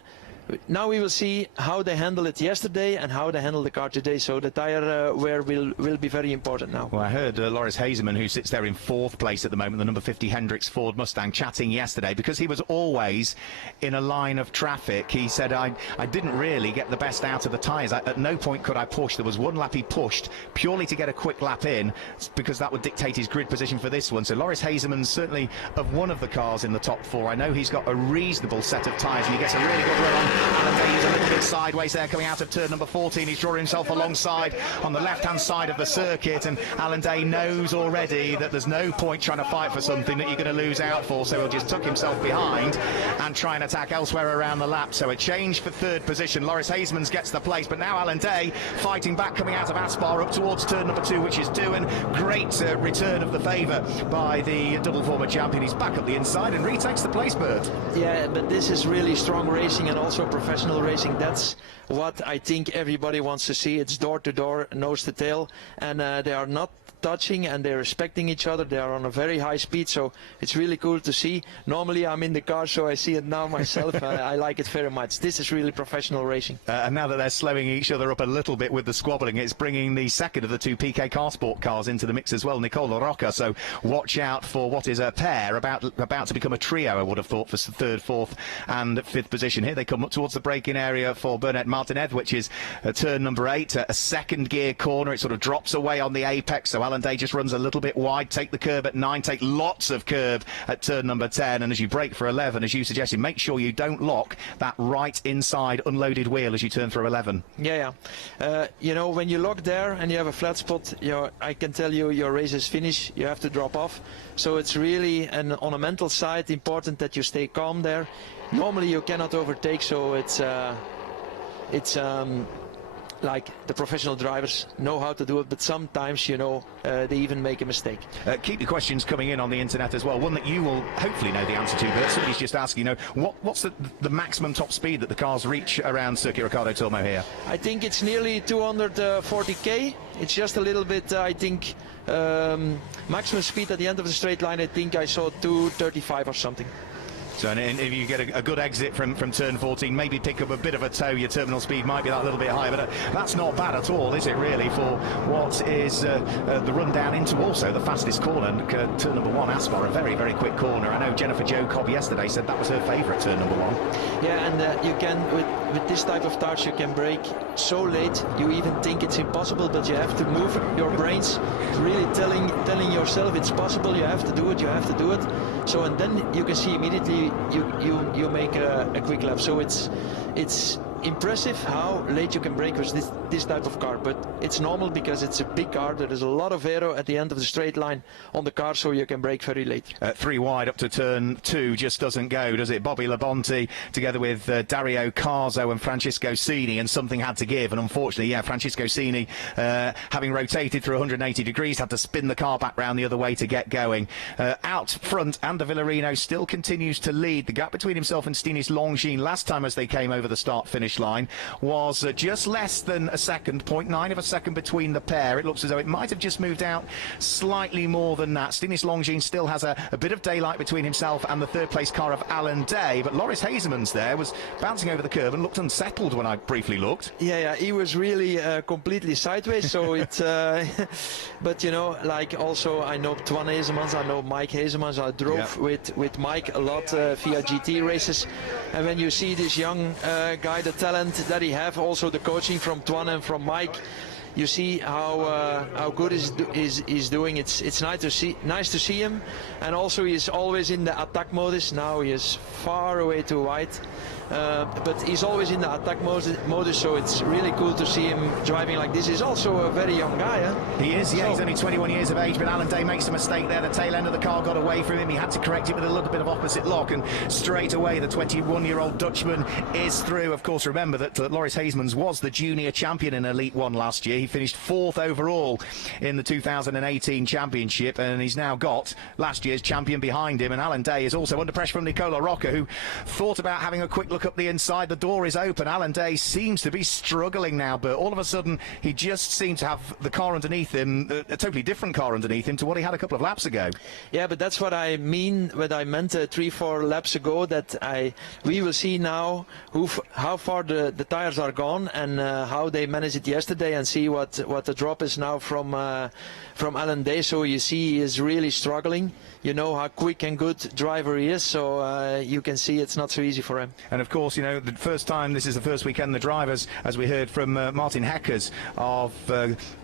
now we will see how they handle it yesterday and how they handle the car today. So the tire wear will be very important now. Well, I heard Loris Hazeman, who sits there in 4th place at the moment, the number 50 Hendricks Ford Mustang, chatting yesterday because he was always in a line of traffic. He said, I didn't really get the best out of the tyres. At no point could I push. There was one lap he pushed purely to get a quick lap in because that would dictate his grid position for this one. So Loris Hazeman's certainly of one of the cars in the top 4. I know he's got a reasonable set of tyres and he gets a really good run on. Alan Day is a little bit sideways there coming out of turn number 14. He's drawing himself alongside on the left-hand side of the circuit, and Alan Day knows already that there's no point trying to fight for something that you're going to lose out for, so he'll just tuck himself behind and try and attack elsewhere around the lap. So a change for 3rd position. Loris Hazeman gets the place, but now Alan Day fighting back coming out of Aspar up towards turn number 2, which is doing. Great return of the favour by the double former champion. He's back up the inside and retakes the place, Bert. Yeah, but this is really strong racing and also professional racing. That's what I think everybody wants to see. It's door to door, nose to tail, and they are not touching and they're respecting each other. They are on a very high speed, so it's really cool to see. Normally I'm in the car, so I see it now myself. I like it very much. This is really professional racing. And now that they're slowing each other up a little bit with the squabbling, it's bringing the second of the 2 PK Car Sport cars into the mix as well, Nicola Rockers. So watch out for what is a pair about to become a trio, I would have thought, for 3rd, 4th and 5th position. Here they come up towards the braking area for Bernat Martinez, which is turn number 8, a 2nd gear corner. It sort of drops away on the apex, so Alan Day just runs a little bit wide, take the curb at 9, take lots of curb at turn number 10, and as you brake for 11, as you suggested, make sure you don't lock that right inside unloaded wheel as you turn through 11. Yeah. You know, when you lock there and you have a flat spot, I can tell you your race is finished. You have to drop off. So it's really, on a mental side, important that you stay calm there. Normally you cannot overtake, so it's like the professional drivers know how to do it, but sometimes, you know, they even make a mistake. Keep the questions coming in on the internet as well. One that you will hopefully know the answer to, but somebody's just asking, you know, what's the maximum top speed that the cars reach around Circuit Ricardo Tormo here? I think it's nearly 240k. It's just a little bit, I think, maximum speed at the end of the straight line, I think I saw 235 or something. So and if you get a good exit from turn 14, maybe pick up a bit of a toe, your terminal speed might be that little bit higher, but that's not bad at all, is it really, for what is the run down into also the fastest corner, turn number 1, Aspar, a very, very quick corner. I know Jennifer Jo Cobb yesterday said that was her favourite turn number 1. Yeah, and you can, with this type of tires, you can brake so late, you even think it's impossible, but you have to move your brains really telling yourself it's possible, you have to do it, you have to do it. So, and then you can see immediately you make a quick lap. So it's impressive how late you can brake with this type of car, but it's normal because it's a big car. There is a lot of aero at the end of the straight line on the car, so you can brake very late. 3 wide up to turn 2 just doesn't go, does it? Bobby Labonte together with Dario Carzo and Francisco Cini, and something had to give, and unfortunately, Francisco Cini, having rotated through 180 degrees, had to spin the car back round the other way to get going. Out front, Ander Villarino still continues to lead. The gap between himself and Stinis Longines last time as they came over the start-finish line was just less than a second, 0.9 of a second between the pair. It looks as though it might have just moved out slightly more than that. Stinis Longines still has a bit of daylight between himself and the third place car of Alan Day, but Loris Hazemans there was bouncing over the curb and looked unsettled when I briefly looked. Yeah, he was really completely sideways, so it but you know, like also I know Twan Hazemans, I know Mike Hazemans. I drove with Mike a lot via GT races, and when you see this young guy, the talent that he have, also the coaching from Twan and from Mike, you see how good he's doing. It's nice to see him, and also he's always in the attack modus. Now he is far away to wide, but he's always in the attack modus, so it's really cool to see him driving like this. He's also a very young guy. He is, yeah, he's only 21 years of age, but Alan Day makes a mistake there. The tail end of the car got away from him. He had to correct it with a little bit of opposite lock, and straight away the 21-year-old Dutchman is through. Of course, remember that Loris Hazemans was the junior champion in Elite 1 last year. He finished 4th overall in the 2018 championship, and he's now got last year's champion behind him. And Alan Day is also under pressure from Nicola Rocker, who thought about having a quick look up the inside. The door is open. Alan Day seems to be struggling now, but all of a sudden he just seemed to have the car underneath him, a totally different car underneath him to what he had a couple of laps ago. Yeah, but that's what I mean, what I meant 3-4 laps ago, that we will see now how far the tires are gone, and how they managed it yesterday, and see what the drop is now from Alan Day. So you see he is really struggling. You know how quick and good driver he is, so you can see it's not so easy for him. And of course, you know, the first time, this is the first weekend the drivers, as we heard from Martin Heckers of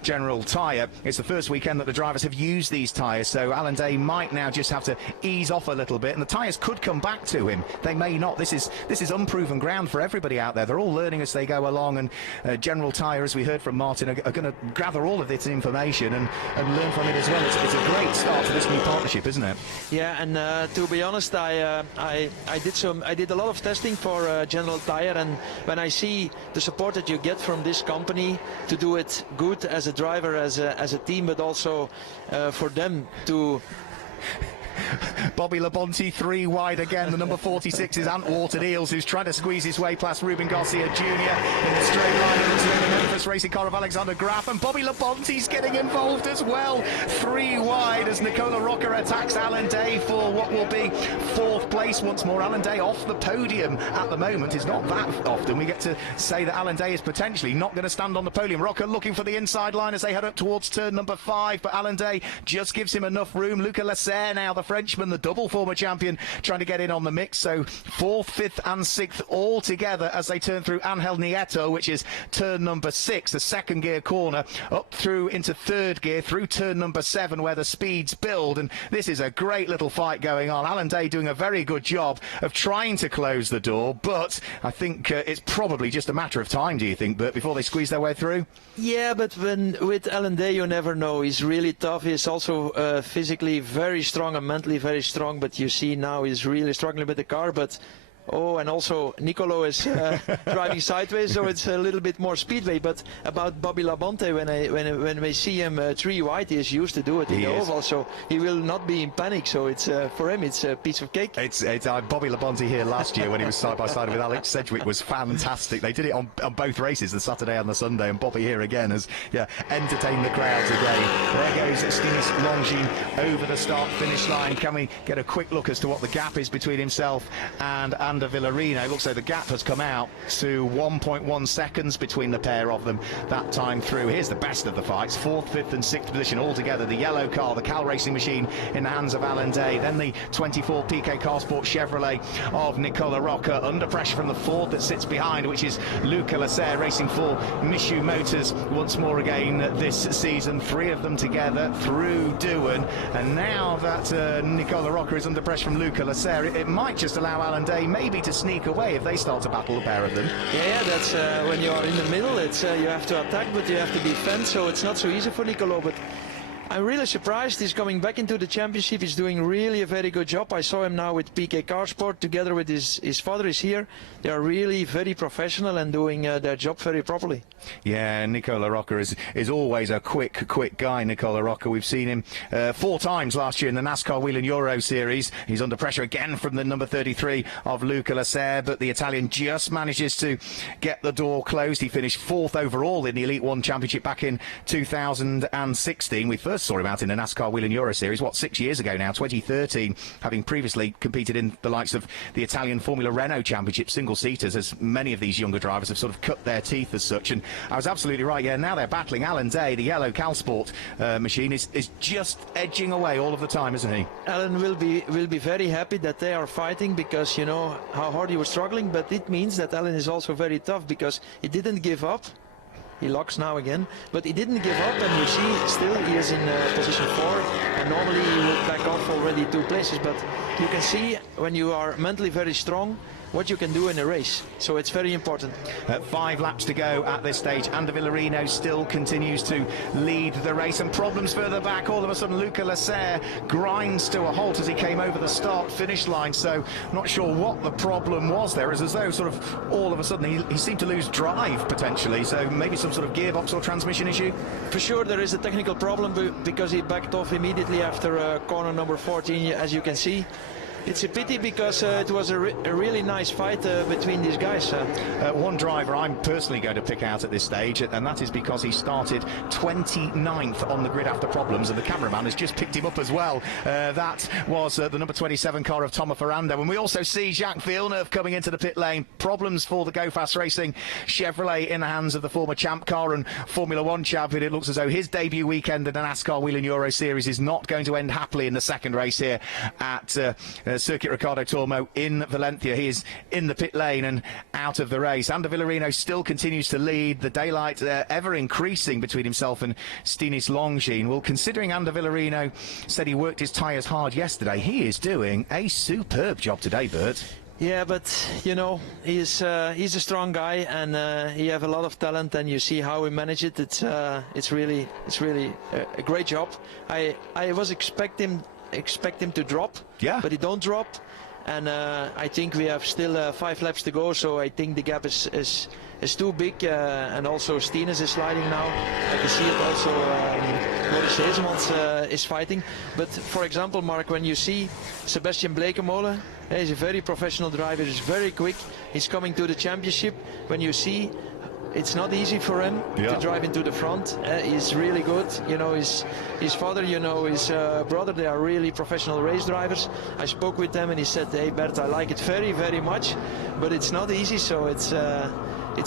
General Tyre, it's the first weekend that the drivers have used these tyres, so Alan Day might now just have to ease off a little bit, and the tyres could come back to him. They may not. This is unproven ground for everybody out there. They're all learning as they go along, and General Tyre, as we heard from Martin, are going to gather all of this information and learn from it as well. It's a great start to this new partnership, isn't it? Yeah, and to be honest, I did a lot of testing for General Tyre, and when I see the support that you get from this company to do it good as a driver, as a team, but also for them to... Bobby Labonte 3 wide again. The number 46 is Antwater Eels, who's trying to squeeze his way past Ruben Garcia Jr. in the straight line into the Memphis racing car of Alexander Graf, and Bobby Labonte's getting involved as well. 3 wide as Nicola Rocker attacks Alan Day for what will be 4th place once more. Alan Day off the podium at the moment. It's not that often we get to say that Alan Day is potentially not going to stand on the podium. Rocker looking for the inside line as they head up towards turn number 5, but Alan Day just gives him enough room. Luca Lasserre now, the Frenchman, the double former champion, trying to get in on the mix. So 4th, 5th and 6th all together as they turn through Angel Nieto, which is turn number 6, the second gear corner, up through into 3rd gear, through turn number 7 where the speeds build. And this is a great little fight going on. Alan Day doing a very good job of trying to close the door, but I think it's probably just a matter of time, do you think, Bert, before they squeeze their way through? Yeah, but with Alan Day you never know. He's really tough. He's also physically very strong and mentally very strong, but you see now he's really struggling with the car. But and also Nicolo is driving sideways, so it's a little bit more speedway. But about Bobby Labonte, when we see him 3 wide, he is used to do it in the oval, so he will not be in panic. So it's for him, it's a piece of cake. It's Bobby Labonte here last year when he was side by side with Alex Sedgwick was fantastic. They did it on both races, the Saturday and the Sunday, and Bobby here again has entertained the crowds again. There goes Stinis Longines over the start finish line. Can we get a quick look as to what the gap is between himself and Ander Villarino. Looks like the gap has come out to 1.1 seconds between the pair of them that time through. Here's the best of the fights, 4th, 5th and 6th position all together. The yellow car, the Cal Racing machine in the hands of Alan Day. Then the 24 PK Car Sport Chevrolet of Nicola Rocker, under pressure from the Ford that sits behind, which is Luca Lasser racing for Mishu Motors once more again this season. 3 of them together through Dewan, and now that Nicola Rocker is under pressure from Luca Lasser, it might just allow Alan Day maybe to sneak away if they start to battle, the pair of them. Yeah, that's when you are in the middle, it's you have to attack, but you have to defend, so it's not so easy for Nicola. But I'm really surprised he's coming back into the championship. He's doing really a very good job. I saw him now with PK Car Sport together with his father is here. They are really very professional and doing their job very properly. Yeah, Nicola Rocker is always a quick guy, Nicola Rocker. We've seen him 4 times last year in the NASCAR Whelen Euro Series. He's under pressure again from the number 33 of Luca Lasser, but the Italian just manages to get the door closed. He finished 4th overall in the Elite 1 Championship back in 2016. We first saw him out in the NASCAR Whelen Euro Series, 6 years ago now, 2013, having previously competed in the likes of the Italian Formula Renault Championship single-seaters, as many of these younger drivers have sort of cut their teeth as such. And I was absolutely right, yeah, now they're battling. Alan Day, the yellow Cal Sport machine, is just edging away all of the time, isn't he? Alan will be very happy that they are fighting, because you know how hard he was struggling, but it means that Alan is also very tough, because he didn't give up. He locks now again, but he didn't give up, and you see still he is in position 4, and normally he would back off already 2 places, but you can see when you are mentally very strong what you can do in a race, so it's very important. 5 laps to go at this stage. Ander Villarino still continues to lead the race, and problems further back. All of a sudden Luca Lasser grinds to a halt as he came over the start-finish line, so not sure what the problem was there. It's as though sort of all of a sudden he seemed to lose drive potentially, so maybe some sort of gearbox or transmission issue. For sure there is a technical problem, because he backed off immediately after corner number 14, as you can see. It's a pity, because it was a really nice fight between these guys. One driver I'm personally going to pick out at this stage, and that is because he started 29th on the grid after problems, and the cameraman has just picked him up as well. That was the number 27 car of Tomo Ferrando. And we also see Jacques Villeneuve coming into the pit lane. Problems for the Go Fast Racing Chevrolet in the hands of the former champ car and Formula 1 champion. It looks as though his debut weekend in the NASCAR Whelen Euro Series is not going to end happily in the second race here at Circuit Ricardo Tormo in Valencia. He is in the pit lane and out of the race. Ander Villarino still continues to lead. The daylight ever increasing between himself and Stinis Longines. Well, considering Ander Villarino said he worked his tyres hard yesterday, he is doing a superb job today, Bert. Yeah, but you know, he's a strong guy, and he have a lot of talent, and you see how he managed it. It's really a great job. I was expect him to drop, yeah, but he don't drop, and I think we have still 5 laps to go, so I think the gap is too big, and also Stines is sliding now. I can see it also. Boris Hesemans is fighting, but for example, Mark, when you see Sebastian Blekemolen, he's a very professional driver. He's very quick. He's coming to the championship. When you see, it's not easy for him to drive into the front. He's really good. You know, his father, you know, his brother, they are really professional race drivers. I spoke with them and he said, hey Bert, I like it very, very much, but it's not easy, so it's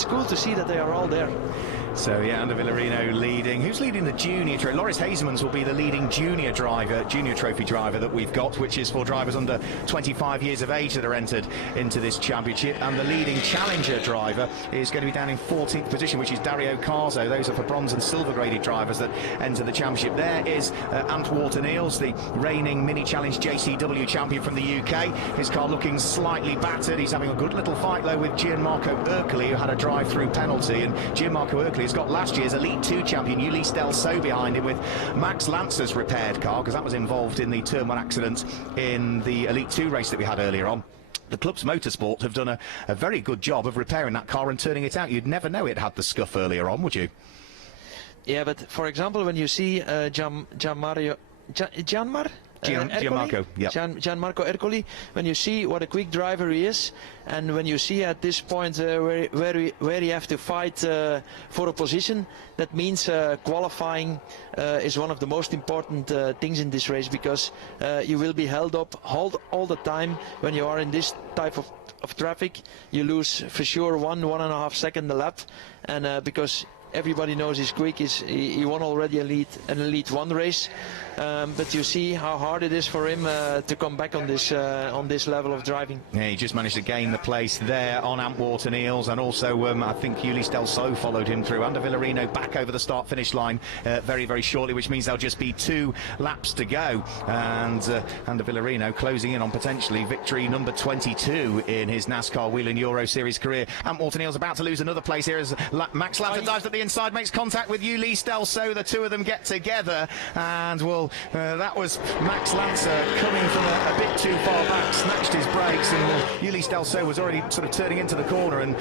cool to see that they are all there. So yeah, Ander Villarino leading. Who's leading the junior trophy? Loris Hesemans will be the leading junior trophy driver that we've got, which is for drivers under 25 years of age that are entered into this championship. And the leading challenger driver is going to be down in 14th position, which is Dario Carzo. Those are for bronze and silver graded drivers that enter the championship. There is Ant Wharton-Eels, the reigning mini challenge JCW champion from the UK. His car looking slightly battered. He's having a good little fight though with Gianmarco Ercoli, who had a drive-through penalty, and Gianmarco Ercoli has got last year's Elite 2 champion Ulysse Delso behind him with Max Lancer's repaired car, because that was involved in the Turn 1 accident in the Elite 2 race that we had earlier on. The club's motorsport have done a very good job of repairing that car and turning it out. You'd never know it had the scuff earlier on, would you? Yeah, but for example, when you see Gianmarco Ercoli, when you see what a quick driver he is, and when you see at this point where you have to fight for a position, that means qualifying is one of the most important things in this race, because you will be held up all the time when you are in this type of of traffic, you lose for sure 1.5 seconds a lap, and because everybody knows he's quick, he won already an Elite 1 race, but you see how hard it is for him to come back on this level of driving. Yeah, he just managed to gain the place there on Antwerp Eels, and also I think Ulysse Delso followed him through. Under Villarino back over the start-finish line very, very shortly, which means there'll just be 2 laps to go, and Under Villarino closing in on potentially victory number 22 in his NASCAR Whelen Euro Series career. Antwerp Eels about to lose another place here as Max Lanter dives at the inside, makes contact with Ulysse Delso. The two of them get together, and that was Max Lancer coming from a bit too far back, snatched his brakes, and Ulysse Delso was already sort of turning into the corner, and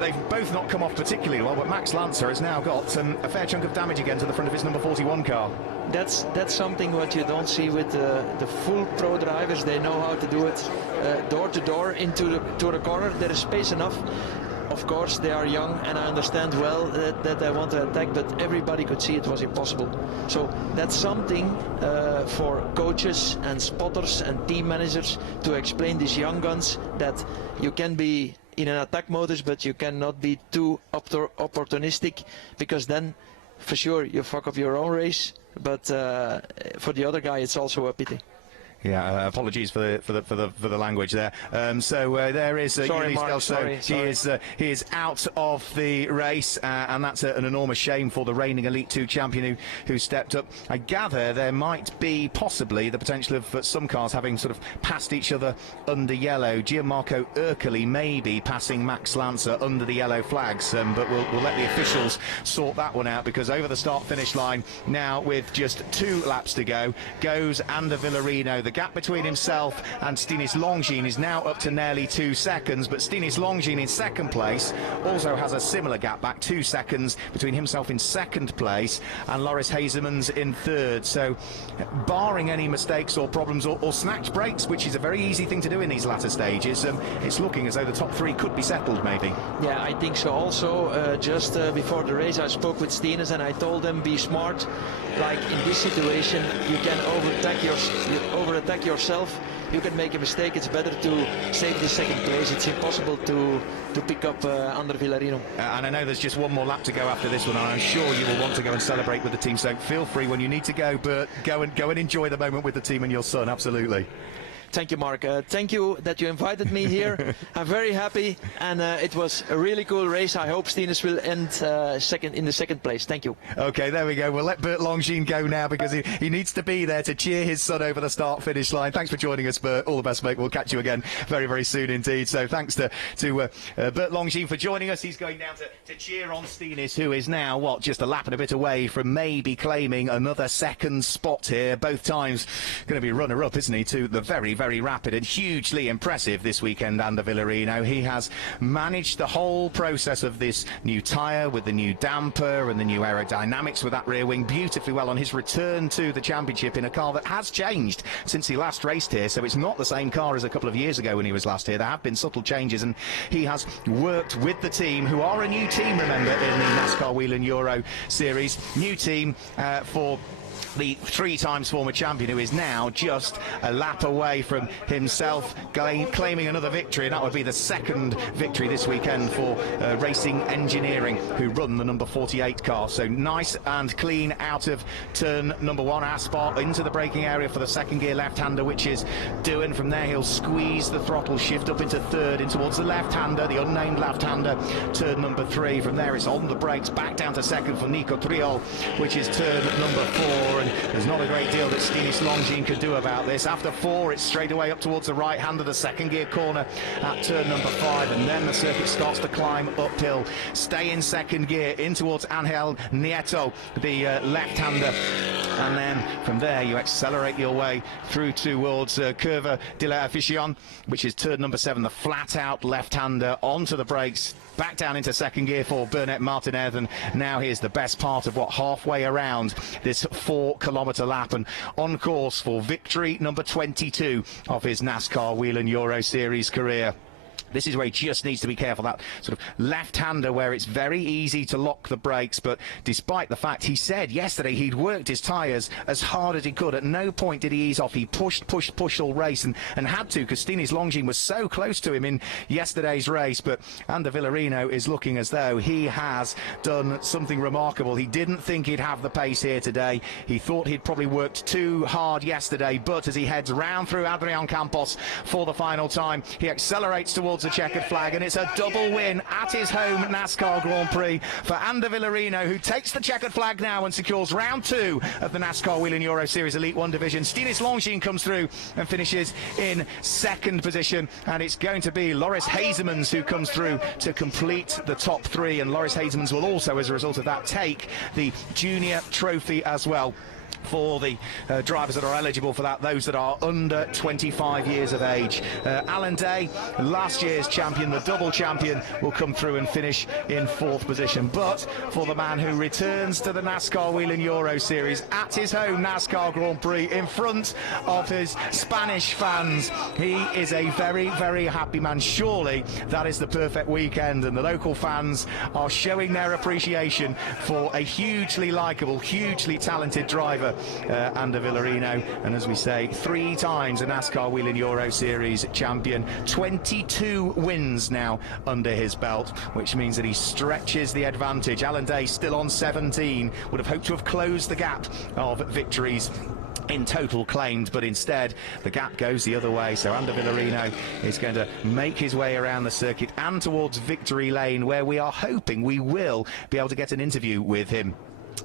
they've both not come off particularly well, but Max Lancer has now got a fair chunk of damage again to the front of his number 41 car. That's something what you don't see with the full pro drivers. They know how to do it door to door into the corner. There is space enough. Of course, they are young, and I understand well that they want to attack, but everybody could see it was impossible. So that's something for coaches and spotters and team managers to explain these young guns, that you can be in an attack modus, but you cannot be too opportunistic, because then for sure you fuck up your own race. But for the other guy, it's also a pity. Yeah, apologies for the language there. There is Ulysse Delso. He is out of the race, and that's an enormous shame for the reigning Elite 2 champion who stepped up. I gather there might be possibly the potential of some cars having sort of passed each other under yellow. Gianmarco Ercoli may be passing Max Lancer under the yellow flags, but we'll let the officials sort that one out, because over the start-finish line now with just 2 laps to go goes Under Villarino. The gap between himself and Stinis Longines is now up to nearly 2 seconds, but Stinis Longines in second place also has a similar gap back, 2 seconds between himself in second place and Loris Hazemans in third. So barring any mistakes or problems or snatched breaks, which is a very easy thing to do in these latter stages, it's looking as though the top 3 could be settled maybe. Yeah, I think so also. Just before the race I spoke with Stinis, and I told him, be smart. Like in this situation, you can over-attack yourself. You can make a mistake. It's better to save the second place. It's impossible to pick up Under Villarino. And I know there's just one more lap to go after this one, and I'm sure you will want to go and celebrate with the team. So feel free when you need to go, but go and enjoy the moment with the team and your son. Absolutely. Thank you, Mark. Thank you that you invited me here. I'm very happy, and it was a really cool race. I hope Stinis will end in the second place. Thank you. Okay, there we go. We'll let Bert Longines go now, because he needs to be there to cheer his son over the start-finish line. Thanks for joining us, Bert. All the best, mate. We'll catch you again very, very soon indeed. So thanks to Bert Longines for joining us. He's going down to cheer on Stinis, who is now, just a lap and a bit away from maybe claiming another second spot here. Both times going to be runner-up, isn't he, to the very, very rapid and hugely impressive this weekend Under Villarino. He has managed the whole process of this new tyre with the new damper and the new aerodynamics with that rear wing beautifully well on his return to the championship in a car that has changed since he last raced here. So it's not the same car as a couple of years ago when he was last here. There have been subtle changes, and he has worked with the team, who are a new team, remember, in the NASCAR Whelen Euro Series. New team for the 3 times former champion, who is now just a lap away from himself claiming another victory, and that would be the second victory this weekend for Racing Engineering, who run the number 48 car. So nice and clean out of turn number 1. Aspar into the braking area for the second gear left-hander, which is doing. From there he'll squeeze the throttle, shift up into third, in towards the left-hander, the unnamed left-hander, turn number 3. From there it's on the brakes, back down to second for Nico Triol, which is turn number 4. And there's not a great deal that Stinis Longines can do about this. After 4, it's straight away up towards the right-hander, the second gear corner at turn number 5, and then the circuit starts to climb uphill. Stay in second gear, in towards Angel Nieto, the left-hander, and then from there you accelerate your way through towards Curva de la Afición, which is turn number 7, the flat-out left-hander, onto the brakes, back down into second gear for Bernat Martinez, and now here's the best part of halfway around this 4-kilometre lap, and on course for victory number 22 of his NASCAR Whelen Euro Series career. This is where he just needs to be careful, that sort of left-hander where it's very easy to lock the brakes. But despite the fact he said yesterday he'd worked his tyres as hard as he could, at no point did he ease off. He pushed all race and had to, because Stinis Longines was so close to him in yesterday's race. But Ander Villarino is looking as though he has done something remarkable. He didn't think he'd have the pace here today. He thought he'd probably worked too hard yesterday, but as he heads round through Adrian Campos for the final time, he accelerates towards the checkered flag, and it's a double win at his home NASCAR Grand Prix for Ander Villarino, who takes the checkered flag now and secures round 2 of the NASCAR Whelen Euro Series Elite 1 division. Stinis Longines comes through and finishes in 2nd position, and it's going to be Loris Hazemans who comes through to complete the top 3, and Loris Hazemans will also, as a result of that, take the junior trophy as well for the drivers that are eligible for that, those that are under 25 years of age. Alan Day, last year's champion, the double champion, will come through and finish in 4th position. But for the man who returns to the NASCAR Whelen Euro Series at his home NASCAR Grand Prix in front of his Spanish fans, he is a very, very happy man. Surely that is the perfect weekend, and the local fans are showing their appreciation for a hugely likeable, hugely talented driver, Ander Villarino, and as we say, 3 times a NASCAR Whelen Euro Series champion, 22 wins now under his belt, which means that he stretches the advantage. Alan Day still on 17, would have hoped to have closed the gap of victories in total claimed, but instead the gap goes the other way. So Ander Villarino is going to make his way around the circuit and towards victory lane, where we are hoping we will be able to get an interview with him.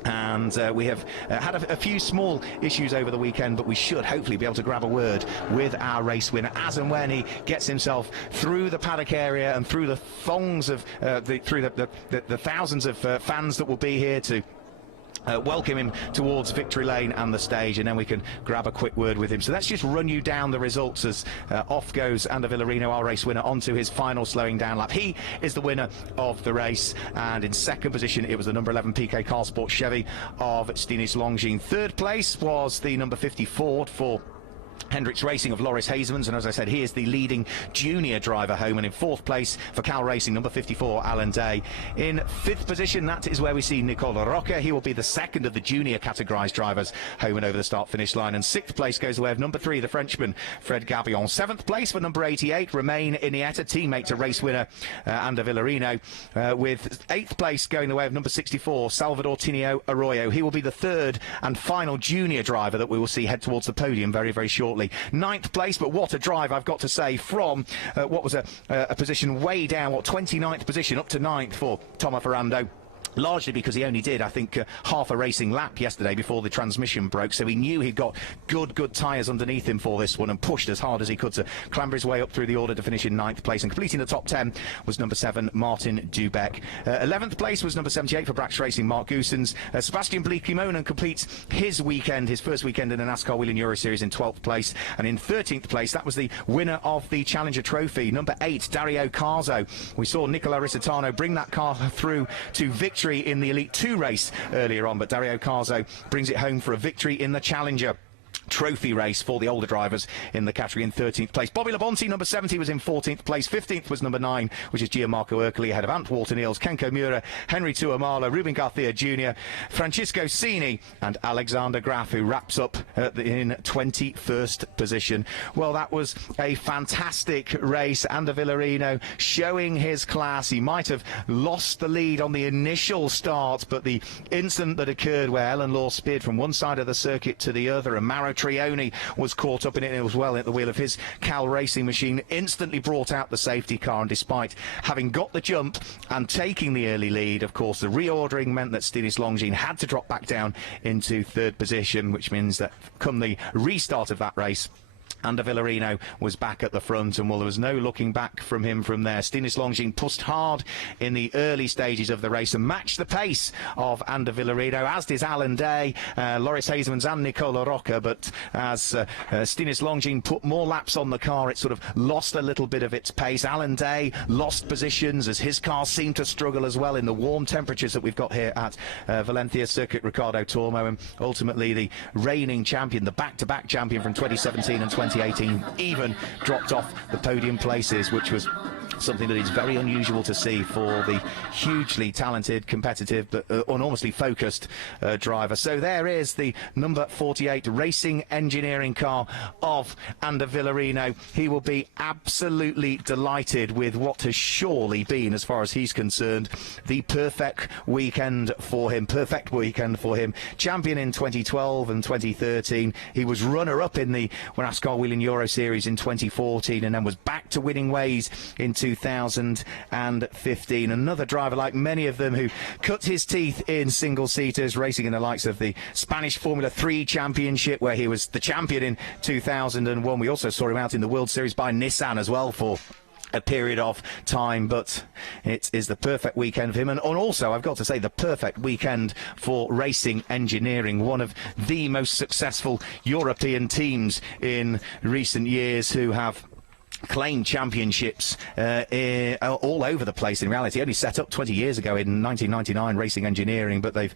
And we have had a few small issues over the weekend, but we should hopefully be able to grab a word with our race winner as and when he gets himself through the paddock area and through the throngs of the thousands of fans that will be here to welcome him towards victory lane and the stage, and then we can grab a quick word with him. So let's just run you down the results as off goes Ander Villarino, our race winner, onto his final slowing down lap. He is the winner of the race, and in 2nd position it was the number 11 PK Car Sport Chevy of Stinis Longines. 3rd place was the number 50 Ford for Hendricks Racing of Loris Hazemans, and as I said, he is the leading junior driver home. And in 4th place for Cal Racing, number 54 Alan Day. In 5th position, that is where we see Nicola Rocker. He will be the 2nd of the junior categorised drivers home and over the start finish line. And 6th place goes the way of number 3, the Frenchman Fred Gabillon. 7th place for number 88, Romain Iniesta, teammate to race winner Ander Villarino, with 8th place going the way of number 64 Salvador Tinio Arroyo. He will be the 3rd and final junior driver that we will see head towards the podium very, very shortly. 9th place, but what a drive, I've got to say, from what was a position way down, 29th position up to 9th for Tomo Ferrando. Largely because he only did, I think, half a racing lap yesterday before the transmission broke, so he knew he'd got good tyres underneath him for this one, and pushed as hard as he could to clamber his way up through the order to finish in 9th place. And completing the top 10 was number 7 Martin Dubeck. 11th place was number 78 for Brax Racing, Mark Goosens. Sebastian Bleekimonen completes his weekend, his first weekend in the NASCAR Whelen Euro Series, in 12th place. And in 13th place, that was the winner of the Challenger Trophy, number 8 Dario Carzo. We saw Nicola Risitano bring that car through to victory in the Elite 2 race earlier on, but Dario Carzo brings it home for a victory in the Challenger Trophy race for the older drivers in the category in 13th place. Bobby Labonte, number 70, was in 14th place. 15th was number 9, which is Gianmarco Ercoli, ahead of Ant Walton Eels, Kenko Mura, Henry Tuamala, Ruben Garcia Jr., Francisco Cini, and Alexander Graf, who wraps up in 21st position. Well, that was a fantastic race. Ander Villarino showing his class. He might have lost the lead on the initial start, but the incident that occurred where Ellen Law speared from one side of the circuit to the other, and Mauro Trioni was caught up in it as well at the wheel of his Cal Racing machine, instantly brought out the safety car, and despite having got the jump and taking the early lead, of course, the reordering meant that Stinis Longines had to drop back down into 3rd position, which means that come the restart of that race, Ander Villarino was back at the front, and well, there was no looking back from him from there. Stinis Longines pushed hard in the early stages of the race and matched the pace of Ander Villarino, as did Alan Day, Loris Hazemans and Nicola Rocker, but as Stinis Longines put more laps on the car, it sort of lost a little bit of its pace. Alan Day lost positions as his car seemed to struggle as well in the warm temperatures that we've got here at Valencia Circuit Ricardo Tormo, and ultimately the reigning champion, the back-to-back champion from 2017 and 2018, even dropped off the podium places, which was something that is very unusual to see for the hugely talented, competitive, but enormously focused driver. So there is the number 48 racing engineering car of Ander Villarino. He will be absolutely delighted with what has surely been, as far as he's concerned, the perfect weekend for him. Champion in 2012 and 2013. He was runner-up in the NASCAR Whelen Euro Series in 2014 and then was back to winning ways in 2015. Another driver, like many of them, who cut his teeth in single-seaters, racing in the likes of the Spanish Formula 3 Championship, where he was the champion in 2001. We also saw him out in the World Series by Nissan as well for a period of time, but it is the perfect weekend for him, and also, I've got to say, the perfect weekend for racing engineering, one of the most successful European teams in recent years, who have claimed championships all over the place. In reality, only set up 20 years ago in 1999, racing engineering, but they've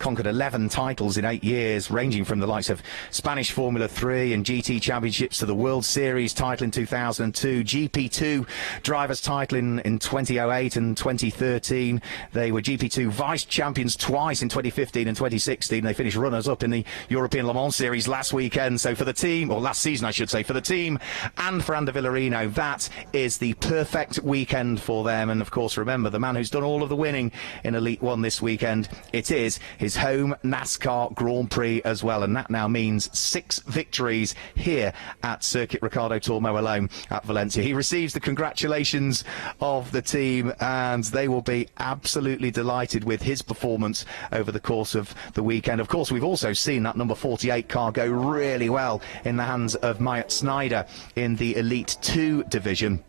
conquered 11 titles in 8 years, ranging from the likes of Spanish Formula 3 and GT championships to the World Series title in 2002, GP2 drivers title in 2008 and 2013. They were GP2 vice champions twice in 2015 and 2016. They finished runners-up in the European Le Mans Series last weekend. So for the team, or last season I should say, for the team and for Ander Villarino, that is the perfect weekend for them. And of course, remember, the man who's done all of the winning in Elite 1 this weekend, it is his home NASCAR Grand Prix as well, and that now means 6 victories here at Circuit Ricardo Tormo alone at Valencia. He receives the congratulations of the team, and they will be absolutely delighted with his performance over the course of the weekend. Of course, we've also seen that number 48 car go really well in the hands of Myatt Snyder in the Elite 2 division.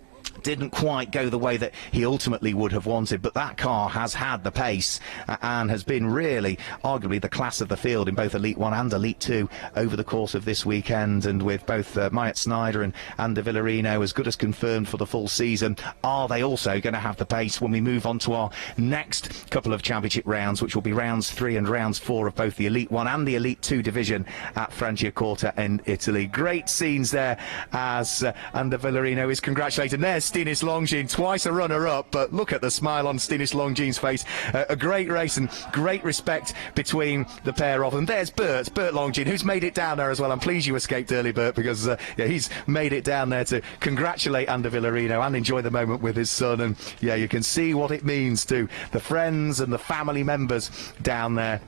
Didn't quite go the way that he ultimately would have wanted, but that car has had the pace and has been really arguably the class of the field in both Elite 1 and Elite 2 over the course of this weekend. And with both Myatt Snyder and Ander Villarino as good as confirmed for the full season, are they also going to have the pace when we move on to our next couple of championship rounds, which will be rounds 3 and rounds 4 of both the Elite 1 and the Elite 2 division at Franciacorta in Italy. Great scenes there as Ander Villarino is congratulated. There's Stinis Longines, twice a runner-up, but look at the smile on Stinis Longines' face. A great race and great respect between the pair of them. There's Bert Longines, who's made it down there as well. I'm pleased you escaped early, Bert, because yeah, he's made it down there to congratulate Ander Villarino and enjoy the moment with his son. And yeah, you can see what it means to the friends and the family members down there.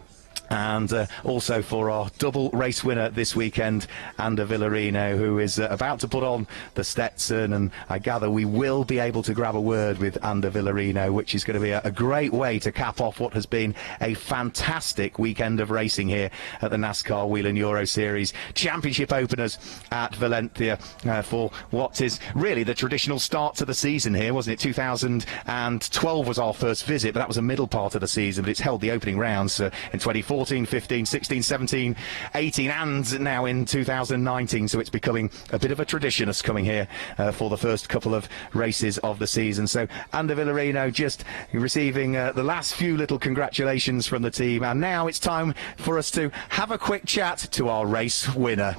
And also for our double race winner this weekend, Ander Villarino, who is about to put on the Stetson, and I gather we will be able to grab a word with Ander Villarino, which is going to be a great way to cap off what has been a fantastic weekend of racing here at the NASCAR Whelen Euro Series Championship openers at Valencia for what is really the traditional start to the season here, wasn't it? 2012 was our first visit, but that was a middle part of the season, but it's held the opening rounds in 2014, 15, 16, 17, 18 and now in 2019, so it's becoming a bit of a tradition us coming here for the first couple of races of the season. So Ander Villarino just receiving the last few little congratulations from the team, and now it's time for us to have a quick chat to our race winner.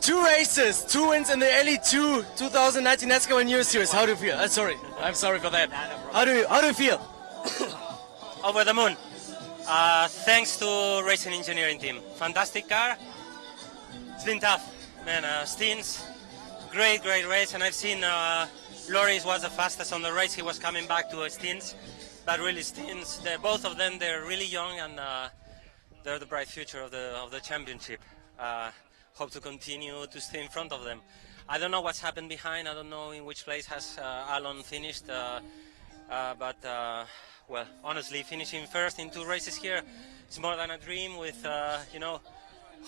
2 races, 2 wins in the Elite 2 2019 NASCAR Whelen Euro Series. How do you feel? I'm sorry for that. How do you feel? Over the moon. Thanks to racing engineering team. Fantastic car. It's been tough, man. Stins, great race, and I've seen Loris was the fastest on the race. He was coming back to Stins, but really Stins. Both of them, they're really young, and they're the bright future of the championship. Hope to continue to stay in front of them. I don't know what's happened behind. I don't know in which place has Alon finished, but. Well, honestly, finishing first in 2 races here is more than a dream with, you know,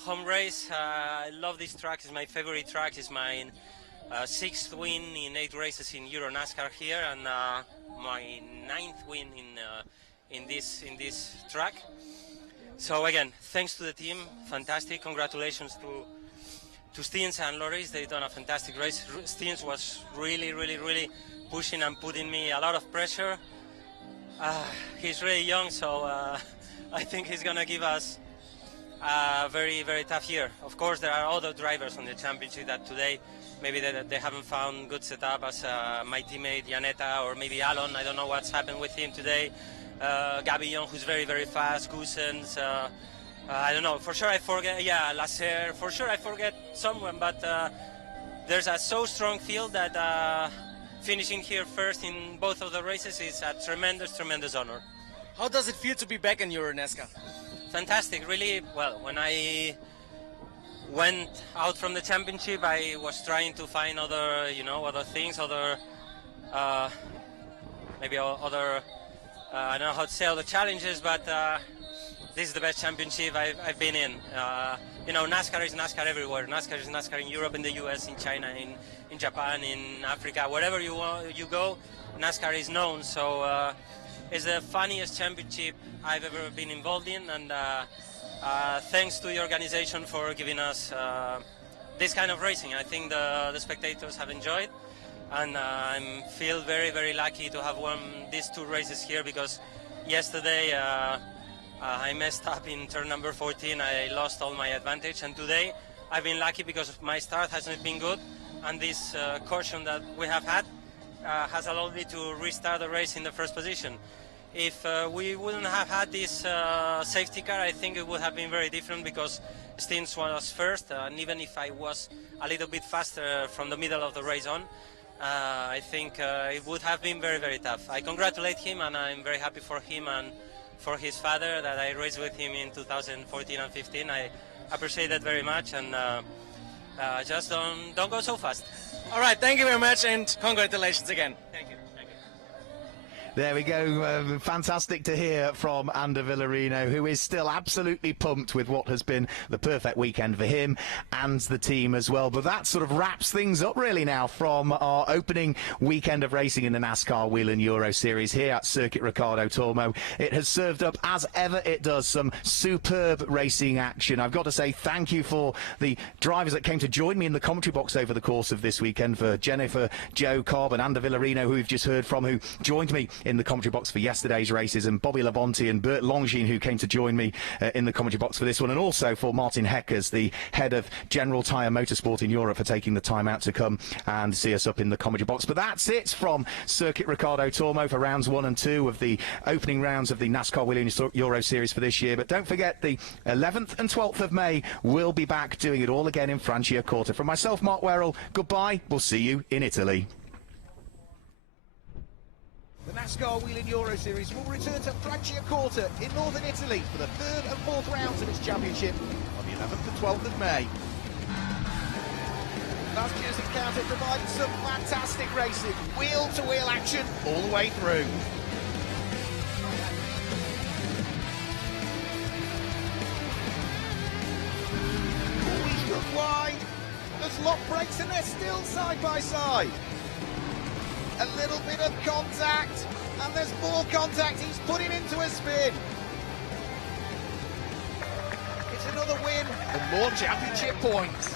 home race. I love this track. It's my favorite track. It's my 6th win in 8 races in Euro NASCAR here, and my 9th win in this track. So again, thanks to the team. Fantastic. Congratulations to Stins and Loris. They've done a fantastic race. Stins was really pushing and putting me a lot of pressure. He's really young, so I think he's gonna give us very, very tough year. Of course, there are other drivers on the championship that today maybe they haven't found good setup, as my teammate Janetta or maybe Alon. I don't know what's happened with him today. Gabillon, who's very, very fast. Cousins. I don't know. For sure, I forget. Yeah, Lasser. For sure, I forget someone. But there's a so strong field that finishing here first in both of the races is a tremendous, tremendous honor. How does it feel to be back in Euro NASCAR? Fantastic, really. Well, when I went out from the championship, I was trying to find other, other things, maybe other, I don't know how to say, other challenges, but this is the best championship I've been in. NASCAR is NASCAR everywhere. NASCAR is NASCAR in Europe, in the US, in China, in Japan, in Africa, wherever you go, NASCAR is known. So it's the funniest championship I've ever been involved in, and thanks to the organization for giving us this kind of racing. I think the spectators have enjoyed, and I feel very, very lucky to have won these two races here, because yesterday I messed up in turn number 14. I lost all my advantage, and today I've been lucky because my start hasn't been good, and this caution that we have had has allowed me to restart the race in the first position. If we wouldn't have had this safety car, I think it would have been very different, because Stins was first, and even if I was a little bit faster from the middle of the race on, I think it would have been very, very tough. I congratulate him, and I'm very happy for him and for his father that I raced with him in 2014 and 15. I appreciate that very much, and just don't go so fast. All right, thank you very much, and congratulations again. Thank you. There we go. Fantastic to hear from Ander Villarino, who is still absolutely pumped with what has been the perfect weekend for him and the team as well. But that sort of wraps things up really now from our opening weekend of racing in the NASCAR Whelen Euro Series here at Circuit Ricardo Tormo. It has served up, as ever it does, some superb racing action. I've got to say thank you for the drivers that came to join me in the commentary box over the course of this weekend, for Jennifer, Joe Cobb and Ander Villarino, who we've just heard from, who joined me in the commentary box for yesterday's races, and Bobby Labonte and Bert Longines, who came to join me in the commentary box for this one, and also for Martin Heckers, the head of General Tyre Motorsport in Europe, for taking the time out to come and see us up in the commentary box. But that's it from Circuit Ricardo Tormo for rounds 1 and 2 of the opening rounds of the NASCAR Whelen Euro Series for this year. But don't forget, the 11th and 12th of May, we'll be back doing it all again in Franciacorta. From myself, Mark Werrell, goodbye. We'll see you in Italy. The NASCAR Whelen Euro Series will return to Franciacorta in northern Italy for the 3rd and 4th rounds of its championship on the 11th and 12th of May. Last year's encounter provided some fantastic racing, wheel-to-wheel action all the way through. He's look wide, there's lock brakes and they're still side by side. A little bit of contact, and there's more contact. He's put him into a spin. It's another win and more championship points.